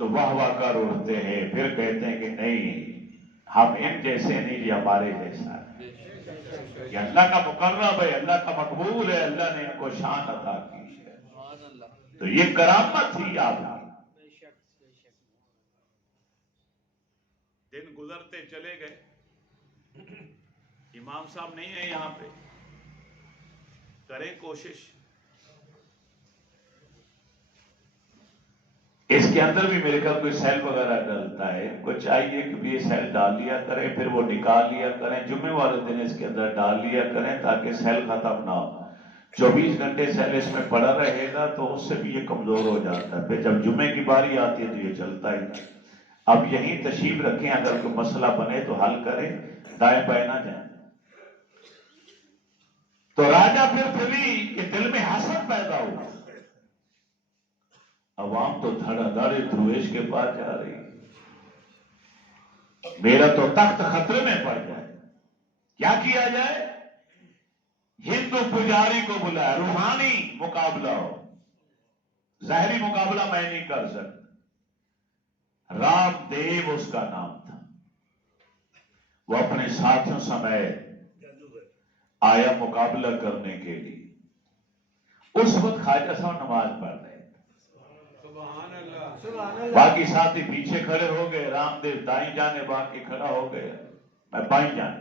تو واہ واہ کر اٹھتے ہیں، پھر کہتے ہیں کہ نہیں ہم ان جیسے نہیں، یہ ہمارے جیسا ہے، یہ اللہ کا مقرب ہے، اللہ کا مقبول ہے، اللہ نے ان کو شان عطا کی ہے۔ تو یہ کرامت تھی آپ کی۔ دن گزرتے چلے گئے، امام صاحب نہیں ہیں یہاں پہ، کریں کوشش اس کے اندر بھی میرے خیال کوئی سیل وغیرہ ڈلتا ہے، ان کو چاہیے کہ یہ سیل ڈال لیا کریں، پھر وہ نکال لیا کریں، جمعے والے دن اس کے اندر ڈال لیا کریں تاکہ سیل ختم نہ ہو۔ 24 گھنٹے سیل اس میں پڑا رہے گا تو اس سے بھی یہ کمزور ہو جاتا ہے، پھر جب جمعے کی باری آتی ہے تو یہ چلتا ہی نہیں۔ اب یہیں تشریف رکھیں، اگر کوئی مسئلہ بنے تو حل کریں، دائیں بائیں نہ جائیں۔ تو راجہ پھر پھری کہ دل میں حسد پیدا ہوا، عوام تو دھڑا دھڑے درویش کے پاس جا رہی، میرا تو تخت خطرے میں پڑ جائے، کیا کیا جائے؟ ہندو پجاری کو بلایا، روحانی مقابلہ ہو، ظاہری مقابلہ میں نہیں کر سکتا۔ رام دیو اس کا نام تھا، وہ اپنے ساتھیوں سمیت آیا مقابلہ کرنے کے لیے۔ اس وقت خواجہ صاحب نماز پڑھ رہے تھے، باقی ساتھی پیچھے کھڑے ہو گئے، رام دیو دائیں جانے باقی کھڑا ہو گئے، میں بائیں جانے۔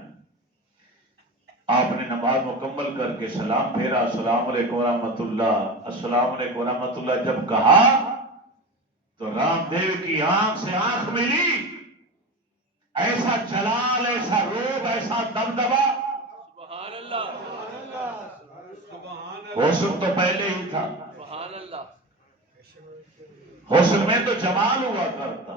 آپ نے نماز مکمل کر کے سلام پھیرا، السلام علیکم ورحمۃ اللہ، السلام علیکم ورحمۃ اللہ جب کہا تو رام دیو کی آنکھ سے آنکھ ملی، ایسا جلال، ایسا روب، ایسا دبدبا، سبحان اللہ، حسن تو پہلے ہی تھا، سبحان اللہ، حسن میں تو جمال ہوا کرتا،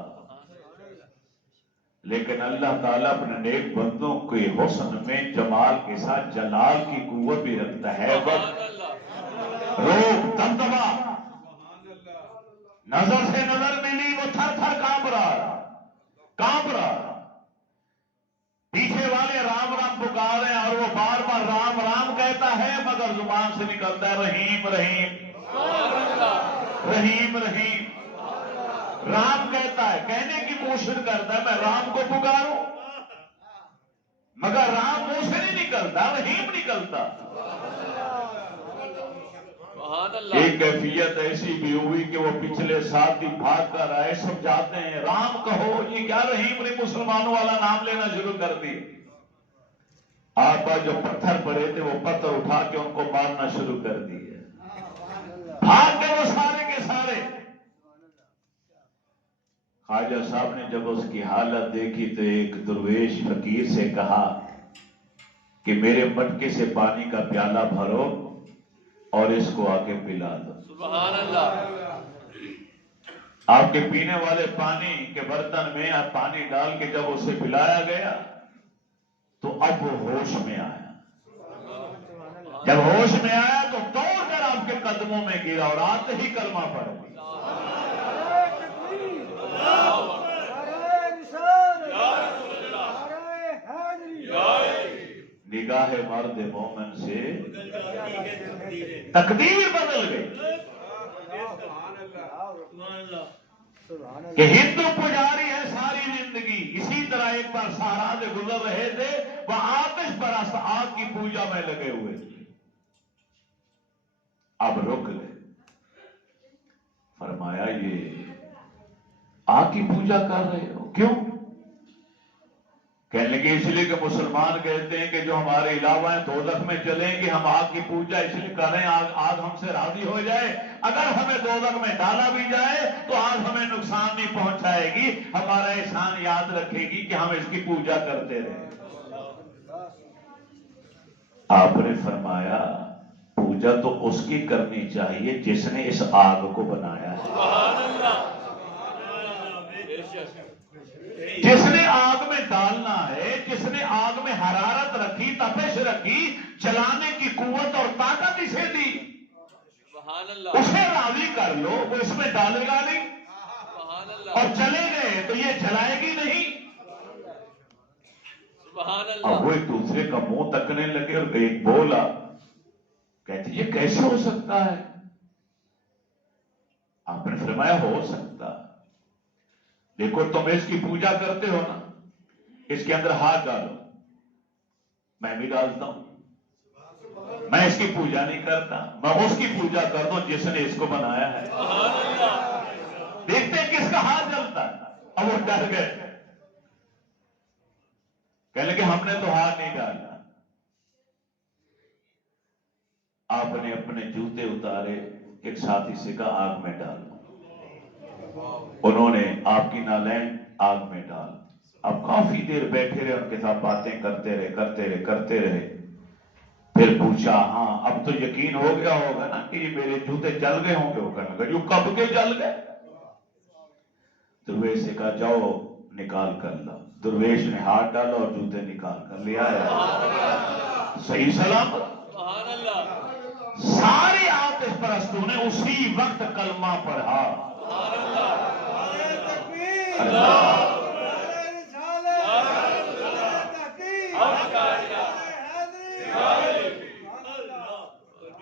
لیکن اللہ تعالیٰ اپنے نیک بندوں کے حسن میں جمال کے ساتھ جلال کی قوت بھی رکھتا ہے، روب، دبدبا، نظر سے نظر ملی، وہ تھر تھر کانپ رہا، پیچھے والے رام رام پکارے اور وہ بار بار رام رام کہتا ہے مگر زبان سے نکلتا ہے رحیم رحیم رحیم رحیم۔ رام کہتا ہے، کہنے کی کوشش کرتا ہے میں رام کو پکاروں، مگر رام منہ سے نہیں نکلتا، رحیم نکلتا۔ ایک کیفیت ایسی بھی ہوئی کہ وہ پچھلے ساتھی بھاگ کر آئے، سمجھاتے ہیں رام کہو، یہ کیا رحیم نے مسلمانوں والا نام لینا شروع کر دی۔ آپ جو پتھر پڑے تھے وہ پتھر اٹھا کے ان کو مارنا شروع کر دیے، بھاگ گئے وہ سارے کے سارے۔ خواجہ صاحب نے جب اس کی حالت دیکھی تو ایک درویش فقیر سے کہا کہ میرے مٹکے سے پانی کا پیالہ بھرو اور اس کو آگے پلا دو۔ سبحان اللہ، آپ کے پینے والے پانی کے برتن میں پانی ڈال کے جب اسے پلایا گیا تو اب وہ ہوش میں آیا۔ جب ہوش میں آیا تو دوڑ کر آپ کے قدموں میں گرا اور آتے ہی کلمہ پڑھ دیا۔ نگاہ مرد مومن سے تقدیر بدل گئی کہ ہندو پجاری ہے ساری زندگی، اسی طرح ایک بار صحرا سے گزر رہے تھے، وہ آتش پرست آگ کی پوجا میں لگے ہوئے تھے، اب رک گئے۔ فرمایا یہ آگ کی پوجا کر رہے ہو کیوں؟ کہنے لگے اس لیے کہ مسلمان کہتے ہیں کہ جو ہمارے علاوہ ہیں دوزخ میں چلیں گے، ہم آگ کی پوجا اس لیے کر رہے ہیں آگ ہم سے راضی ہو جائے، اگر ہمیں دوزخ میں ڈالا بھی جائے تو آگ ہمیں نقصان نہیں پہنچائے گی، ہمارا احسان یاد رکھے گی کہ ہم اس کی پوجا کرتے رہے۔ آپ نے فرمایا پوجا تو اس کی کرنی چاہیے جس نے اس آگ کو بنایا ہے، جس نے آگ میں ڈالنا ہے، جس نے آگ میں حرارت رکھی، تپش رکھی، چلانے کی قوت اور طاقت اسے دی، اسے راضی کر لو، وہ اس میں ڈالے گا نہیں، اور چلے گئے تو یہ جلائے گی نہیں۔ اب وہ ایک دوسرے کا منہ تکنے لگے اور ایک بولا، کہتے یہ کیسے ہو سکتا ہے؟ آپ نے فرمایا ہو سکتا، دیکھو تم اس کی پوجا کرتے ہو نا، اس کے اندر ہاتھ ڈالو، میں بھی ڈالتا ہوں، میں اس کی پوجا نہیں کرتا، میں اس کی پوجا کرتا ہوں جس نے اس کو بنایا ہے۔ دیکھتے ہیں کس کا ہاتھ جلتا ہے۔ اب وہ ڈر گئے، کہنے لگے ہم نے تو ہاتھ نہیں ڈالا۔ آپ نے اپنے جوتے اتارے، ایک ساتھی سے کہا آگ میں ڈالو، انہوں نے آپ کی نالین آگ میں ڈال۔ اب کافی دیر بیٹھے رہے، ان کے ساتھ باتیں کرتے رہے، پھر پوچھا ہاں اب تو یقین ہو گیا ہوگا نا کہ یہ میرے جوتے جل گئے ہوں گے؟ وہ کہنے لگا جو کب کے جل گئے؟ درویش نے کہا جاؤ نکال کر لاؤ۔ درویش نے ہاتھ ڈالا اور جوتے نکال کر لیا ہے، صحیح سلامت۔ سارے آتش پرستوں نے اسی وقت کلمہ پڑھا۔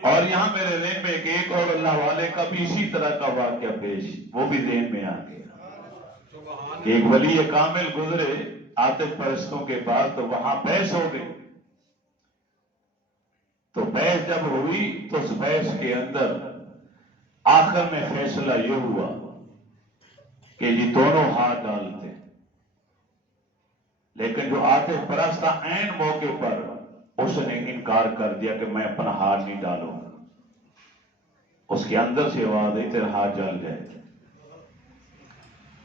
اور یہاں میرے ذہن میں ایک اور اللہ والے کا بھی اسی طرح کا واقعہ پیش، وہ بھی ذہن میں آ گیا۔ ایک ولی کامل گزرے آتش پرستوں کے پاس، تو وہاں بحث ہو گئی۔ تو بحث جب ہوئی تو اس بحث کے اندر آخر میں فیصلہ یہ ہوا کہ یہ دونوں ہاتھ ڈالتے، لیکن جو آتش پرست تھا عین موقع پر اس نے انکار کر دیا کہ میں اپنا ہاتھ نہیں ڈالوں گا۔ اس کے اندر سے آواز آئی تیرا ہاتھ جل جائے۔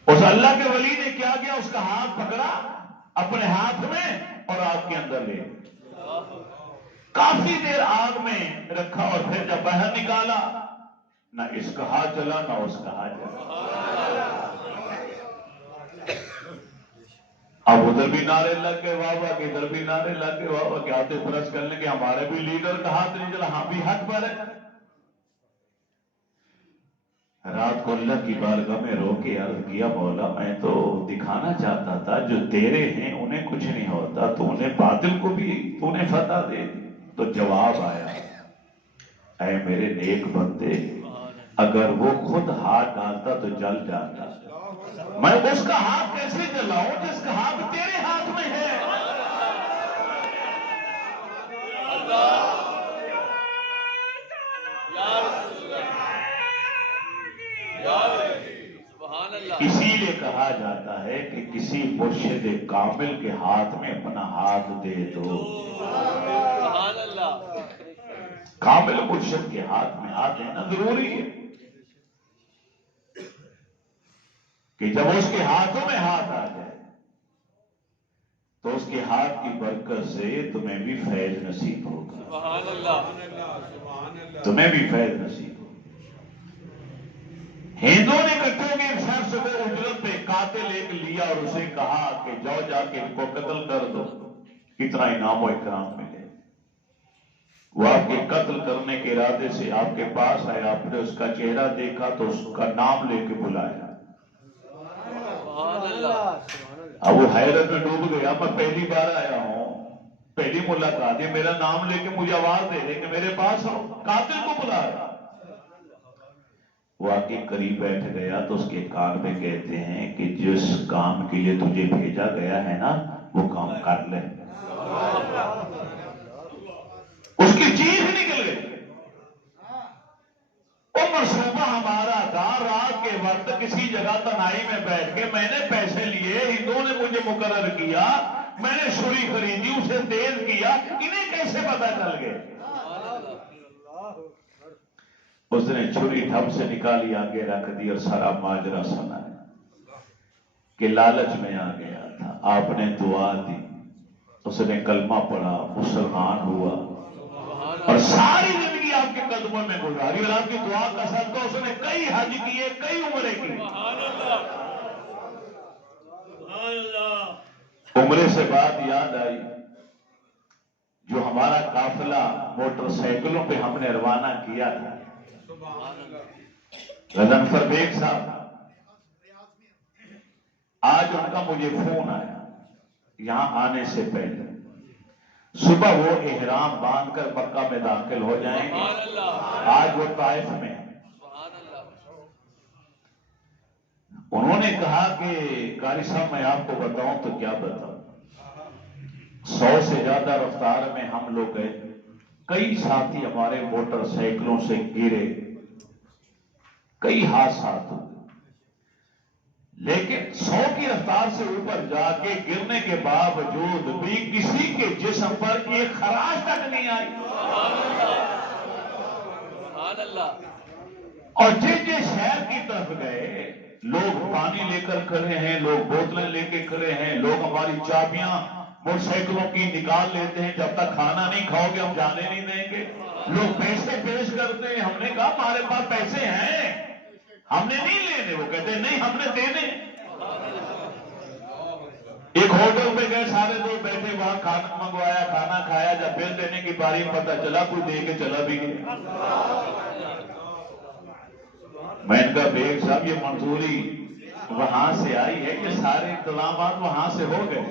اس اللہ کے ولی نے کیا کیا؟ اس کا ہاتھ پکڑا اپنے ہاتھ میں اور آگ کے اندر لے کافی دیر آگ میں رکھا، اور پھر جب باہر نکالا نہ اس کا ہاتھ جلا نہ اس کا ہاتھ جلا۔ اب ادھر بھی نعرے لگ گئے واہ واہ، ادھر بھی نعرے لگ گئے واہ واہ، کہ آتش پرست کرنے کے ہمارے بھی لیڈر کا ہاتھ نہیں جلا، ہم بھی حق پر ہے۔ رات کو اللہ کی بارگاہ میں رو کے عرض کیا مولا میں تو دکھانا چاہتا تھا جو تیرے ہیں انہیں کچھ نہیں ہوتا، تو انہیں باطل کو بھی تو نے فتح دے دی۔ تو جواب آیا اے میرے نیک بندے، اگر وہ خود ہاتھ ڈالتا تو جل جاتا، میں اس کا ہاتھ کیسے جلاؤں جس کا ہاتھ تیرے ہاتھ میں ہے؟ اسی لیے کہا جاتا ہے کہ کسی مرشد کامل کے ہاتھ میں اپنا ہاتھ دے دو۔ کامل مرشد کے ہاتھ میں ہاتھ دینا ضروری ہے کہ جب اس کے ہاتھوں میں ہاتھ آ جائے تو اس کے ہاتھ کی برکت سے تمہیں بھی فیض نصیب ہوگا، تمہیں بھی فیض نصیب ہوگا۔ ہندوؤں نے کٹھوں کے ایک شخص کو اجرت پہ قاتل ایک لیا اور اسے کہا کہ جاؤ جا کے ان کو قتل کر دو، اتنا انعام و اکرام ملے۔ وہ آپ کے قتل کرنے کے ارادے سے آپ کے پاس آیا، آپ نے اس کا چہرہ دیکھا تو اس کا نام لے کے بلایا۔ سبحان اللہ، اب وہ حیرت میں ڈوب گیا، میں پہلی بار آیا ہوں، پہلی ملاقات ہے، میرا نام لے کے مجھے آواز دے رہے کہ میرے پاس آؤ، قاتل کو بلا رہا۔ وہ آ کے قریب بیٹھ گیا تو اس کے کان میں کہتے ہیں کہ جس کام کے لیے تجھے بھیجا گیا ہے نا وہ کام کر لے۔ اس کی چیخ نکل گئی۔ وہ منصوبہ ہمارا تھا، رات کے وقت کسی جگہ تنہائی میں بیٹھ کے میں نے پیسے لیے، ہندوؤں نے مجھے مقرر کیا، میں نے چھری خریدی، اسے تیز کیا، انہیں کیسے پتا چل گئے؟ اس نے چھری ڈھب سے نکالی، آگے رکھ دی اور سارا ماجرا سنا کہ لالچ میں آ گیا تھا، آپ نے دعا دی، اس نے کلمہ پڑھا، مسلمان ہوا اور ساری زندگی آپ کے قدموں میں گزاری، اور آپ کی دعا کا صدقہ اس نے کئی حج کیے، کئی عمرے کی۔ عمرے سے بات یاد آئی، جو ہمارا قافلہ موٹر سائیکلوں پہ ہم نے روانہ کیا تھا، غضنفر بیگ صاحب، آج ان کا مجھے فون آیا یہاں آنے سے پہلے، صبح وہ احرام باندھ کر مکہ میں داخل ہو جائیں گے، آج وہ طائف میں۔ انہوں نے کہا کہ قاری صاحب میں آپ کو بتاؤں تو کیا بتاؤں، 100 سے زیادہ رفتار میں ہم لوگ گئے، کئی ساتھی ہمارے موٹر سائیکلوں سے گرے، کئی حادثات ہوئے، لیکن 100 کی رفتار سے اوپر جا کے گرنے کے باوجود بھی کسی کے جسم پر ایک خراش تک نہیں آئی۔ اور جس شہر کی طرف گئے، لوگ پانی لے کر کھڑے ہیں، لوگ بوتلیں لے کے کھڑے ہیں، لوگ ہماری چابیاں موٹر سائیکلوں کی نکال لیتے ہیں، جب تک کھانا نہیں کھاؤ گے ہم جانے نہیں دیں گے، لوگ پیسے پیش کرتے ہیں، ہم نے کہا ہمارے پاس پیسے ہیں، ہم نے نہیں لینے، وہ کہتے ہیں نہیں ہم نے دینے۔ ایک ہوٹل پہ گئے، سارے لوگ بیٹھے، وہاں کھانا منگوایا، کھانا کھایا، جب بل دینے کی باری پتہ چلا کوئی دے کے چلا بھی گیا۔ میں نے کہا بیگ صاحب یہ منظوری وہاں سے آئی ہے، یہ سارے انتظامات وہاں سے ہو گئے؟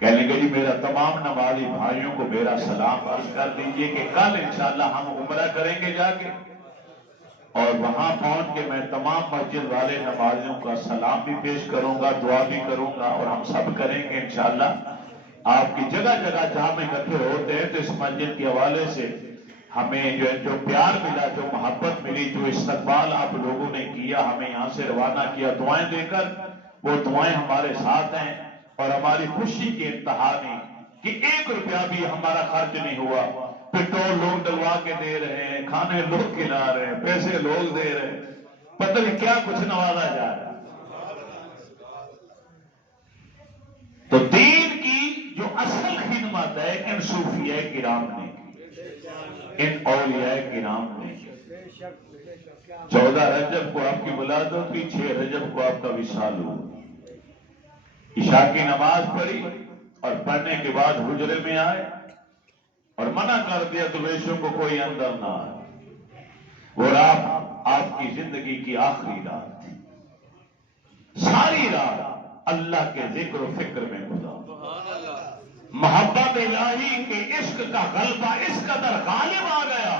کہنے لگے جی میرا تمام نمازی بھائیوں کو میرا سلام عرض کر دیجئے کہ کل انشاءاللہ ہم عمرہ کریں گے جا کے، اور وہاں پہنچ کے میں تمام مسجد والے نمازیوں کا سلام بھی پیش کروں گا، دعا بھی کروں گا، اور ہم سب کریں گے انشاءاللہ۔ آپ کی جگہ جگہ جہاں میں اکٹھے ہوتے ہیں تو اس مسجد کے حوالے سے ہمیں جو پیار ملا، جو محبت ملی، جو استقبال آپ لوگوں نے کیا، ہمیں یہاں سے روانہ کیا دعائیں دے کر، وہ دعائیں ہمارے ساتھ ہیں، اور ہماری خوشی کی انتہا نہیں کہ 1 روپیہ بھی ہمارا خرچ نہیں ہوا۔ پیٹرول لوگ ڈلوا کے دے رہے ہیں، کھانے لوگ کھلا رہے ہیں، پیسے لوگ دے رہے ہیں، پتہ نہیں کیا کچھ نوازا جا رہا ہے۔ تو دین کی جو اصل خدمت ہے ان صوفیاء کرام نے کی، ان اولیاء کرام نے کی۔ 14 رجب کو آپ کی ولادت ہوئی، 6 رجب کو آپ کا وصال ہوا، عشاء کی نماز پڑھی اور پڑھنے کے بعد حجرے میں آئے اور منع کر دیا درویشوں کو کوئی اندر نہ آئے۔ وہ رات آپ کی زندگی کی آخری رات تھی، ساری رات اللہ کے ذکر و فکر میں گزاری، محبت الہی کے عشق کا غلبہ اس قدر غالب آ گیا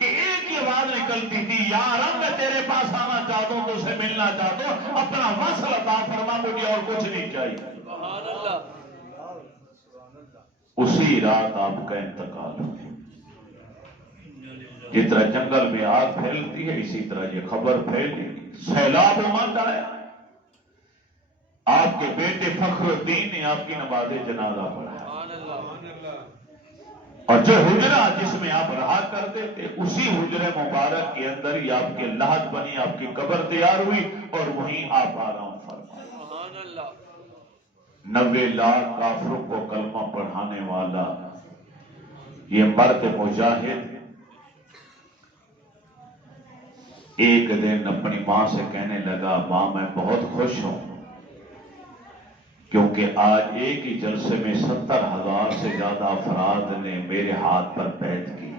کہ ایک ہی آواز نکلتی تھی، یا رب میں تیرے پاس آنا چاہتا ہوں، تو اسے ملنا چاہتا ہوں، اپنا وصل عطا فرما، مجھے اور کچھ نہیں چاہیے۔ اسی رات آپ کا انتقال ہو گیا۔ جس طرح جنگل میں آگ پھیلتی ہے اسی طرح یہ خبر پھیلی، سیلاب امت آیا۔ آپ کے بیٹے فخر الدین نے آپ کی نماز جنازہ پڑھا، اور جو حجرہ جس میں آپ رہا کرتے تھے اسی حجرے مبارک کے اندر ہی آپ کے لحد بنی، آپ کی قبر تیار ہوئی اور وہیں آپ آرام فرمائے۔ 90 لاکھ کافروں کو کلمہ پڑھانے والا یہ مرد مجاہد ایک دن اپنی ماں سے کہنے لگا، ماں میں بہت خوش ہوں کیونکہ آج ایک ہی جلسے میں 70,000 سے زیادہ افراد نے میرے ہاتھ پر بیعت کی.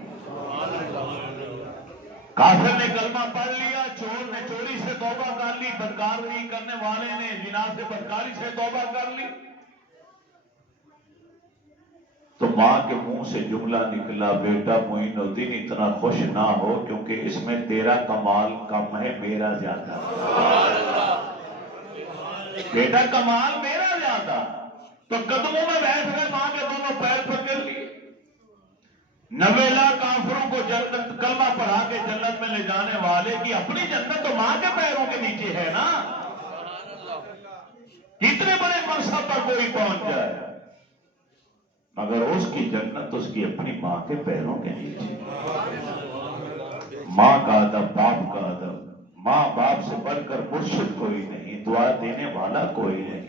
کافر نے کلمہ پڑھ لیا، چور نے چوری سے توبہ کر لی، بدکاری کرنے والے نے زنا سے بدکاری سے توبہ کر لی. تو ماں کے منہ سے جملہ نکلا، بیٹا معین الدین اتنا خوش نہ ہو، کیونکہ اس میں تیرا کمال کم ہے، میرا زیادہ. بیٹا کمال میرا زیادہ. تو قدموں میں بیٹھ گئے، ماں کے دونوں پیر پکڑ لیے. 90 لاکھ کافروں کو جنت کلمہ پڑھا کے جنت میں لے جانے والے کی اپنی جنت تو ماں کے پیروں کے نیچے ہے نا. کتنے بڑے منصب پر کوئی پہنچ جائے، مگر اس کی جنت اس کی اپنی ماں کے پیروں کے نیچے. ماں کا ادب، باپ کا ادب. ماں باپ سے بڑھ کر مرشد کوئی نہیں، دعا دینے والا کوئی نہیں.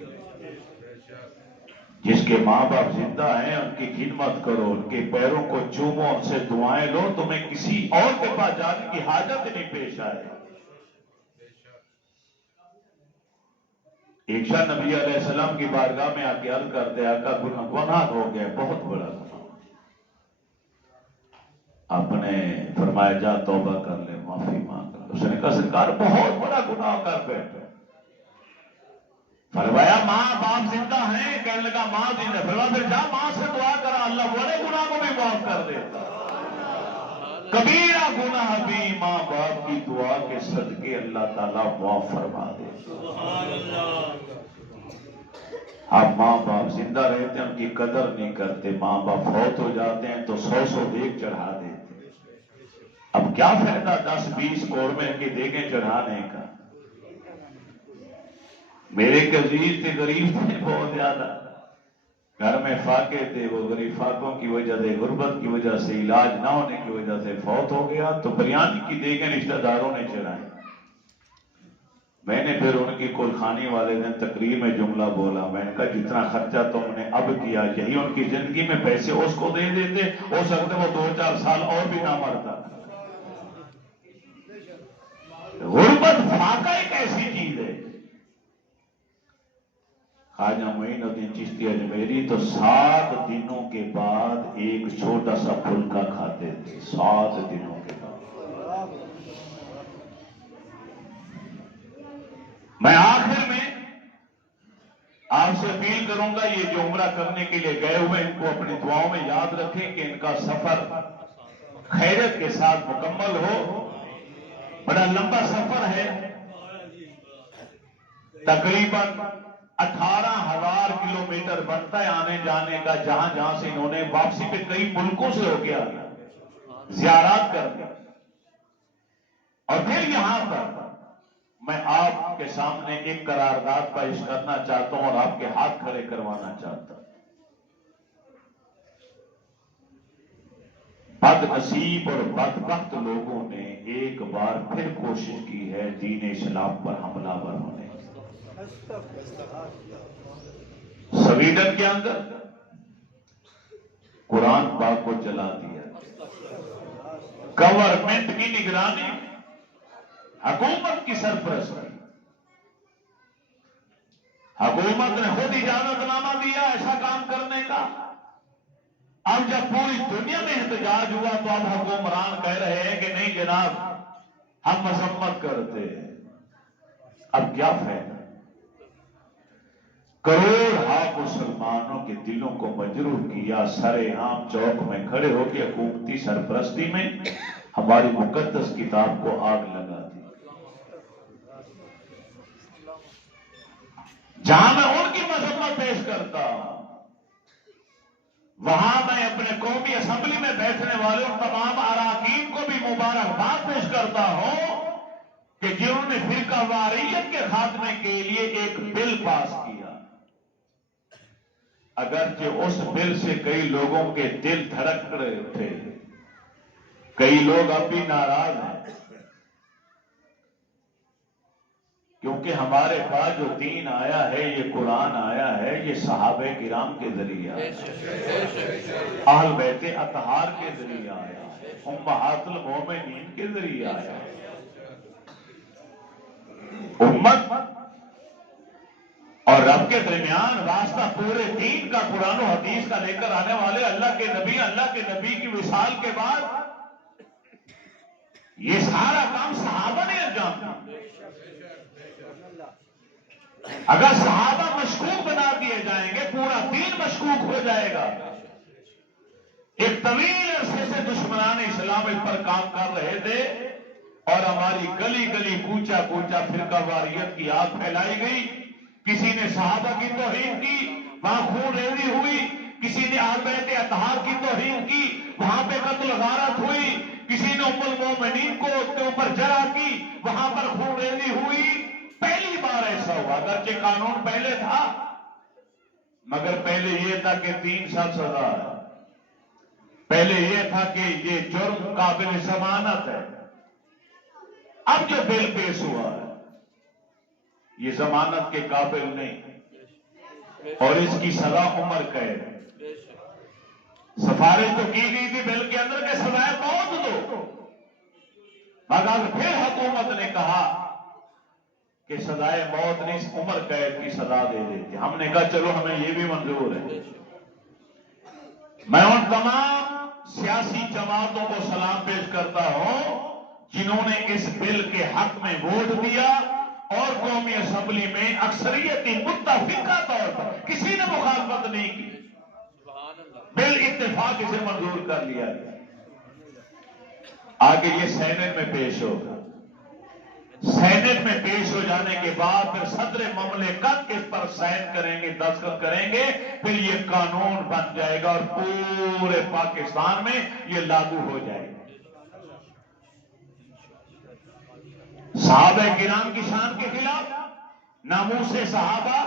جس کے ماں باپ زندہ ہیں ان کی خدمت کرو، ان کے پیروں کو چومو، ان سے دعائیں لو، تمہیں کسی اور کے پاس جانے کی حاجت نہیں پیش آئے. ایک شاہ نبی علیہ السلام کی بارگاہ میں آ کے عرض کرتے، آقا گناہ ہو گیا، بہت بڑا گناہ. آپ نے فرمایا جا توبہ کر لے، معافی مانگ لے. اس نے کہا سرکار بہت بڑا گناہ کر بیٹھے. فرمایا ماں باپ زندہ ہیں؟ کہنے لگا ماں زندہ. فرمایا پھر جا ماں سے دعا کرا، اللہ بڑے گناہ کو بھی معاف کر دیتا. کبیرہ گناہ بھی ماں باپ کی دعا کے صدقے اللہ تعالیٰ معاف فرما دیتا. آپ ماں باپ زندہ رہتے ہیں ان کی قدر نہیں کرتے، ماں باپ فوت ہو جاتے ہیں تو 100 دیگ چڑھا دیتے. اب کیا فائدہ 10-20 قورمے کے دیگیں چڑھانے کا. میرے ایک عزیز تھے، غریب تھے بہت زیادہ، گھر میں فاقے تھے. وہ غریب فاقوں کی وجہ سے، غربت کی وجہ سے، علاج نہ ہونے کی وجہ سے فوت ہو گیا. تو بریانی کی دیگیں رشتہ داروں نے چڑھائی. میں نے پھر ان کی کلخانی والے دن تقریر میں جملہ بولا، میں نے کہا جتنا خرچہ تم نے اب کیا یہی ان کی زندگی میں پیسے اس کو دے دیتے، ہو سکتا وہ 2-4 سال اور بھی نہ مرتا. غربت فاقہ ایک ایسی چیز ہے. خواجہ معین الدین چشتی اجمیری تو 7 دنوں کے بعد ایک چھوٹا سا پھلکا کھاتے تھے. 7 دنوں کے بعد. میں آخر میں آپ سے اپیل کروں گا، یہ جو عمرہ کرنے کے لیے گئے ہوئے ان کو اپنی دعاؤں میں یاد رکھیں کہ ان کا سفر خیریت کے ساتھ مکمل ہو. بڑا لمبا سفر ہے، تقریباً 18,000 کلومیٹر بنتا ہے آنے جانے کا. جہاں جہاں سے انہوں نے واپسی پہ کئی ملکوں سے ہو گیا زیارات کر کے، اور پھر یہاں پر میں آپ کے سامنے ایک قرارداد پیش کرنا چاہتا ہوں اور آپ کے ہاتھ کھڑے کروانا چاہتا ہوں. بد نصیب اور بدبخت لوگوں نے ایک بار پھر کوشش کی ہے دین اسلام پر حملہ ور ہونے. سویڈن کے اندر قرآن پاک کو جلا دیا. گورنمنٹ کی نگرانی، حکومت کی سرپرستی، حکومت نے خود اجازت نامہ دیا ایسا کام کرنے کا. اب جب پوری دنیا میں احتجاج ہوا تو اب حکمران کہہ رہے ہیں کہ نہیں جناب ہم مذمت کرتے ہیں. اب کیا فائدہ؟ کروڑ مسلمانوں کے دلوں کو مجروح کیا. سر عام چوک میں کھڑے ہو کے حکومتی سرپرستی میں ہماری مقدس کتاب کو آگ لگا دی. جہاں میں ان کی مذمت پیش کرتا ہوں، وہاں میں اپنے قومی اسمبلی میں بیٹھنے والے ان تمام اراکین کو بھی مبارکباد پیش کرتا ہوں کہ جنہوں نے فرقہ واریت کے خاتمے کے لیے ایک بل پاس کیا. اگرچہ اس بل سے کئی لوگوں کے دل دھڑک رہے تھے، کئی لوگ اب بھی ناراض ہیں، کیونکہ ہمارے پاس جو دین آیا ہے، یہ قرآن آیا ہے، یہ صحابہ کرام کے ذریعہ آیا ہے، اہل بیت اطہار کے ذریعہ آیا ہے، امہات المومنین کے ذریعہ آیا ہے. امت اور رب کے درمیان واسطہ پورے دین کا، قرآن و حدیث کا لے کر آنے والے اللہ کے نبی کی وصال کے بعد یہ سارا کام صحابہ نے انجام دیا۔ اگر صحابہ مشکوک بنا دیے جائیں گے پورا دین مشکوک ہو جائے گا۔ ایک طویل عرصے سے دشمنان اسلام اس پر کام کر رہے تھے اور ہماری گلی گلی کوچا کوچا فرقہ واریت کی آگ پھیلائی گئی۔ کسی نے صحابہ کی توہین کی، وہاں خون ریزی ہوئی، کسی نے اہل بیت اطہار کی توہین کی، وہاں پہ قتل غارت ہوئی، کسی نے ام المومنین کو اس کے اوپر جرح کی، وہاں پر خون ریزی ہوئی۔ پہلی بار ایسا ہوا، اگرچہ قانون پہلے تھا مگر پہلے یہ تھا کہ 3 سال سزا ہے، پہلے یہ تھا کہ یہ جرم قابل ضمانت ہے۔ اب جو بل پیش ہوا ہے یہ ضمانت کے قابل نہیں اور اس کی سزا عمر قید۔ سفارش تو کی گئی تھی بل کے اندر کہ سزائے موت دو، مگر پھر حکومت نے کہا کہ سزائے موت نہیں، عمر قید کی سزا دے دیتی۔ ہم نے کہا چلو ہمیں یہ بھی منظور ہے۔ میں ان تمام سیاسی جماعتوں کو سلام پیش کرتا ہوں جنہوں نے اس بل کے حق میں ووٹ دیا اور قومی اسمبلی میں اکثریتی متفقہ طور پر کسی نے مخالفت نہیں کی، بل اتفاق اسے منظور کر لیا گیا۔ آگے یہ سینٹ میں پیش ہوگا، سینٹ میں پیش ہو جانے کے بعد پھر صدر مملکت اس پر سائن کریں گے، دستخط کریں گے، پھر یہ قانون بن جائے گا اور پورے پاکستان میں یہ لاگو ہو جائے گا۔ صحابہ کرام کی شان کے خلاف، ناموس صحابہ،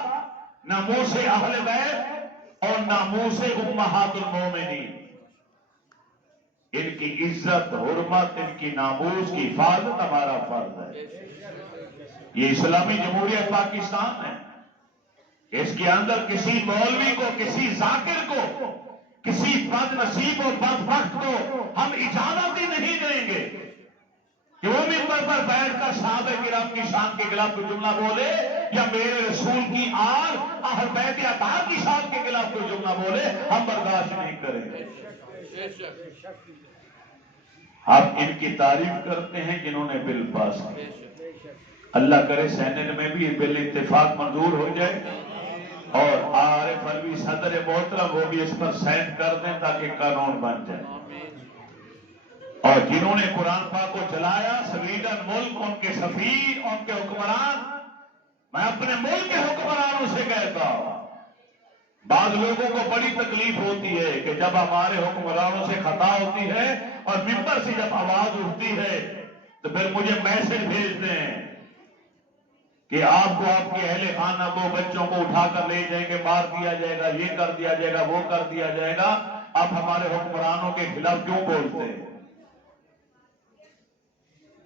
ناموس اہل بیت اور ناموس امہات المومنین، ان کی عزت، حرمت، ان کی ناموس کی حفاظت ہمارا فرض ہے۔ یہ اسلامی جمہوریت پاکستان ہے، اس کے اندر کسی مولوی کو، کسی ذاکر کو، کسی بد نصیب اور بدبخت کو ہم اجازت ہی نہیں دیں گے کہ وہ منبر پر بیٹھ کر صحابہ کرام کی شان کے خلاف کوئی جملہ بولے یا میرے رسول کی آل اہل بیت اطہار کی شان کے خلاف کوئی جملہ بولے، ہم برداشت نہیں کریں گے۔ آپ ان کی تعریف کرتے ہیں جنہوں نے بل پاس کیا۔ اللہ کرے سینٹ میں بھی بل اتفاق منظور ہو جائے اور عارف علوی صدر محترم وہ بھی اس پر سائن کر دیں تاکہ قانون بن جائے۔ اور جنہوں نے قرآن پاک کو چلایا، سویڈن ملک، ان کے سفیر، ان کے حکمران، میں اپنے ملک کے حکمرانوں سے کہتا ہوں، بعض لوگوں کو بڑی تکلیف ہوتی ہے کہ جب ہمارے حکمرانوں سے خطا ہوتی ہے اور ممبر سے جب آواز اٹھتی ہے تو پھر مجھے میسج بھیجتے ہیں کہ آپ کو آپ کے اہل خانہ کو، بچوں کو اٹھا کر لے جائیں گے، مار دیا جائے گا، یہ کر دیا جائے گا، وہ کر دیا جائے گا، آپ ہمارے حکمرانوں کے خلاف کیوں بولتے ہیں؟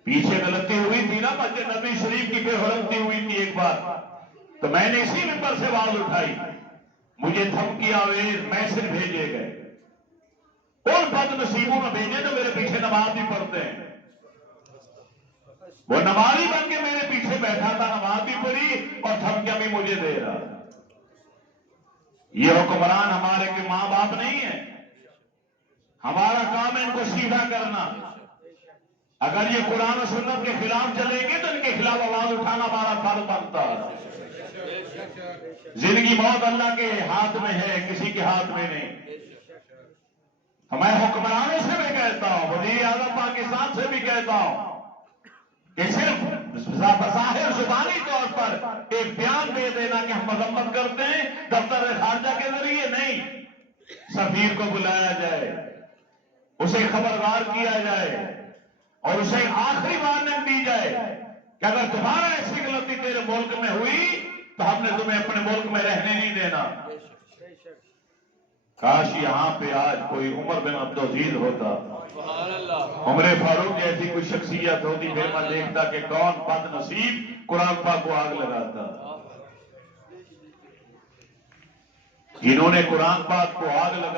پیچھے غلطی ہوئی تھی نا مسجد نبی شریف کی، بے حرمتی ہوئی تھی ایک بار، تو میں نے اسی ممبر سے آواز اٹھائی، مجھے دھمکی آویز میسج بھیجے گئے، اور بد نصیبوں میں بھیجے تو میرے پیچھے نماز بھی پڑھتے ہیں، وہ نمازی بن کے میرے پیچھے بیٹھا تھا، نماز بھی پڑھی اور دھمکیاں بھی مجھے دے رہا۔ یہ حکمران ہمارے کے ماں باپ نہیں ہیں، ہمارا کام ہے ان کو سیدھا کرنا۔ اگر یہ قرآن و سنت کے خلاف چلیں گے تو ان کے خلاف آواز اٹھانا ہمارا فرض بنتا ہے۔ زندگی موت اللہ کے ہاتھ میں ہے، کسی کے ہاتھ میں نہیں۔ تو میں حکمرانوں سے بھی کہتا ہوں، وزیر اعظم پاکستان سے بھی کہتا ہوں کہ صرف بظاہر زبانی طور پر ایک بیان دے دینا کہ ہم مذمت کرتے ہیں دفتر خارجہ کے ذریعے نہیں، سفیر کو بلایا جائے، اسے خبردار کیا جائے اور اسے آخری وارننگ دی جائے کہ اگر تمہارا ایسی غلطی تیرے ملک میں ہوئی تو ہم نے تمہیں اپنے ملک میں رہنے نہیں دینا۔ کاش یہاں پہ آج کوئی عمر بن عبدالعزیز ہوتا، عمر فاروق جیسی کوئی شخصیت ہوتی، پھر میں دیکھتا کہ کون بد نصیب قرآن پاک کو آگ لگاتا۔ جنہوں نے قرآن پاک کو آگ لگا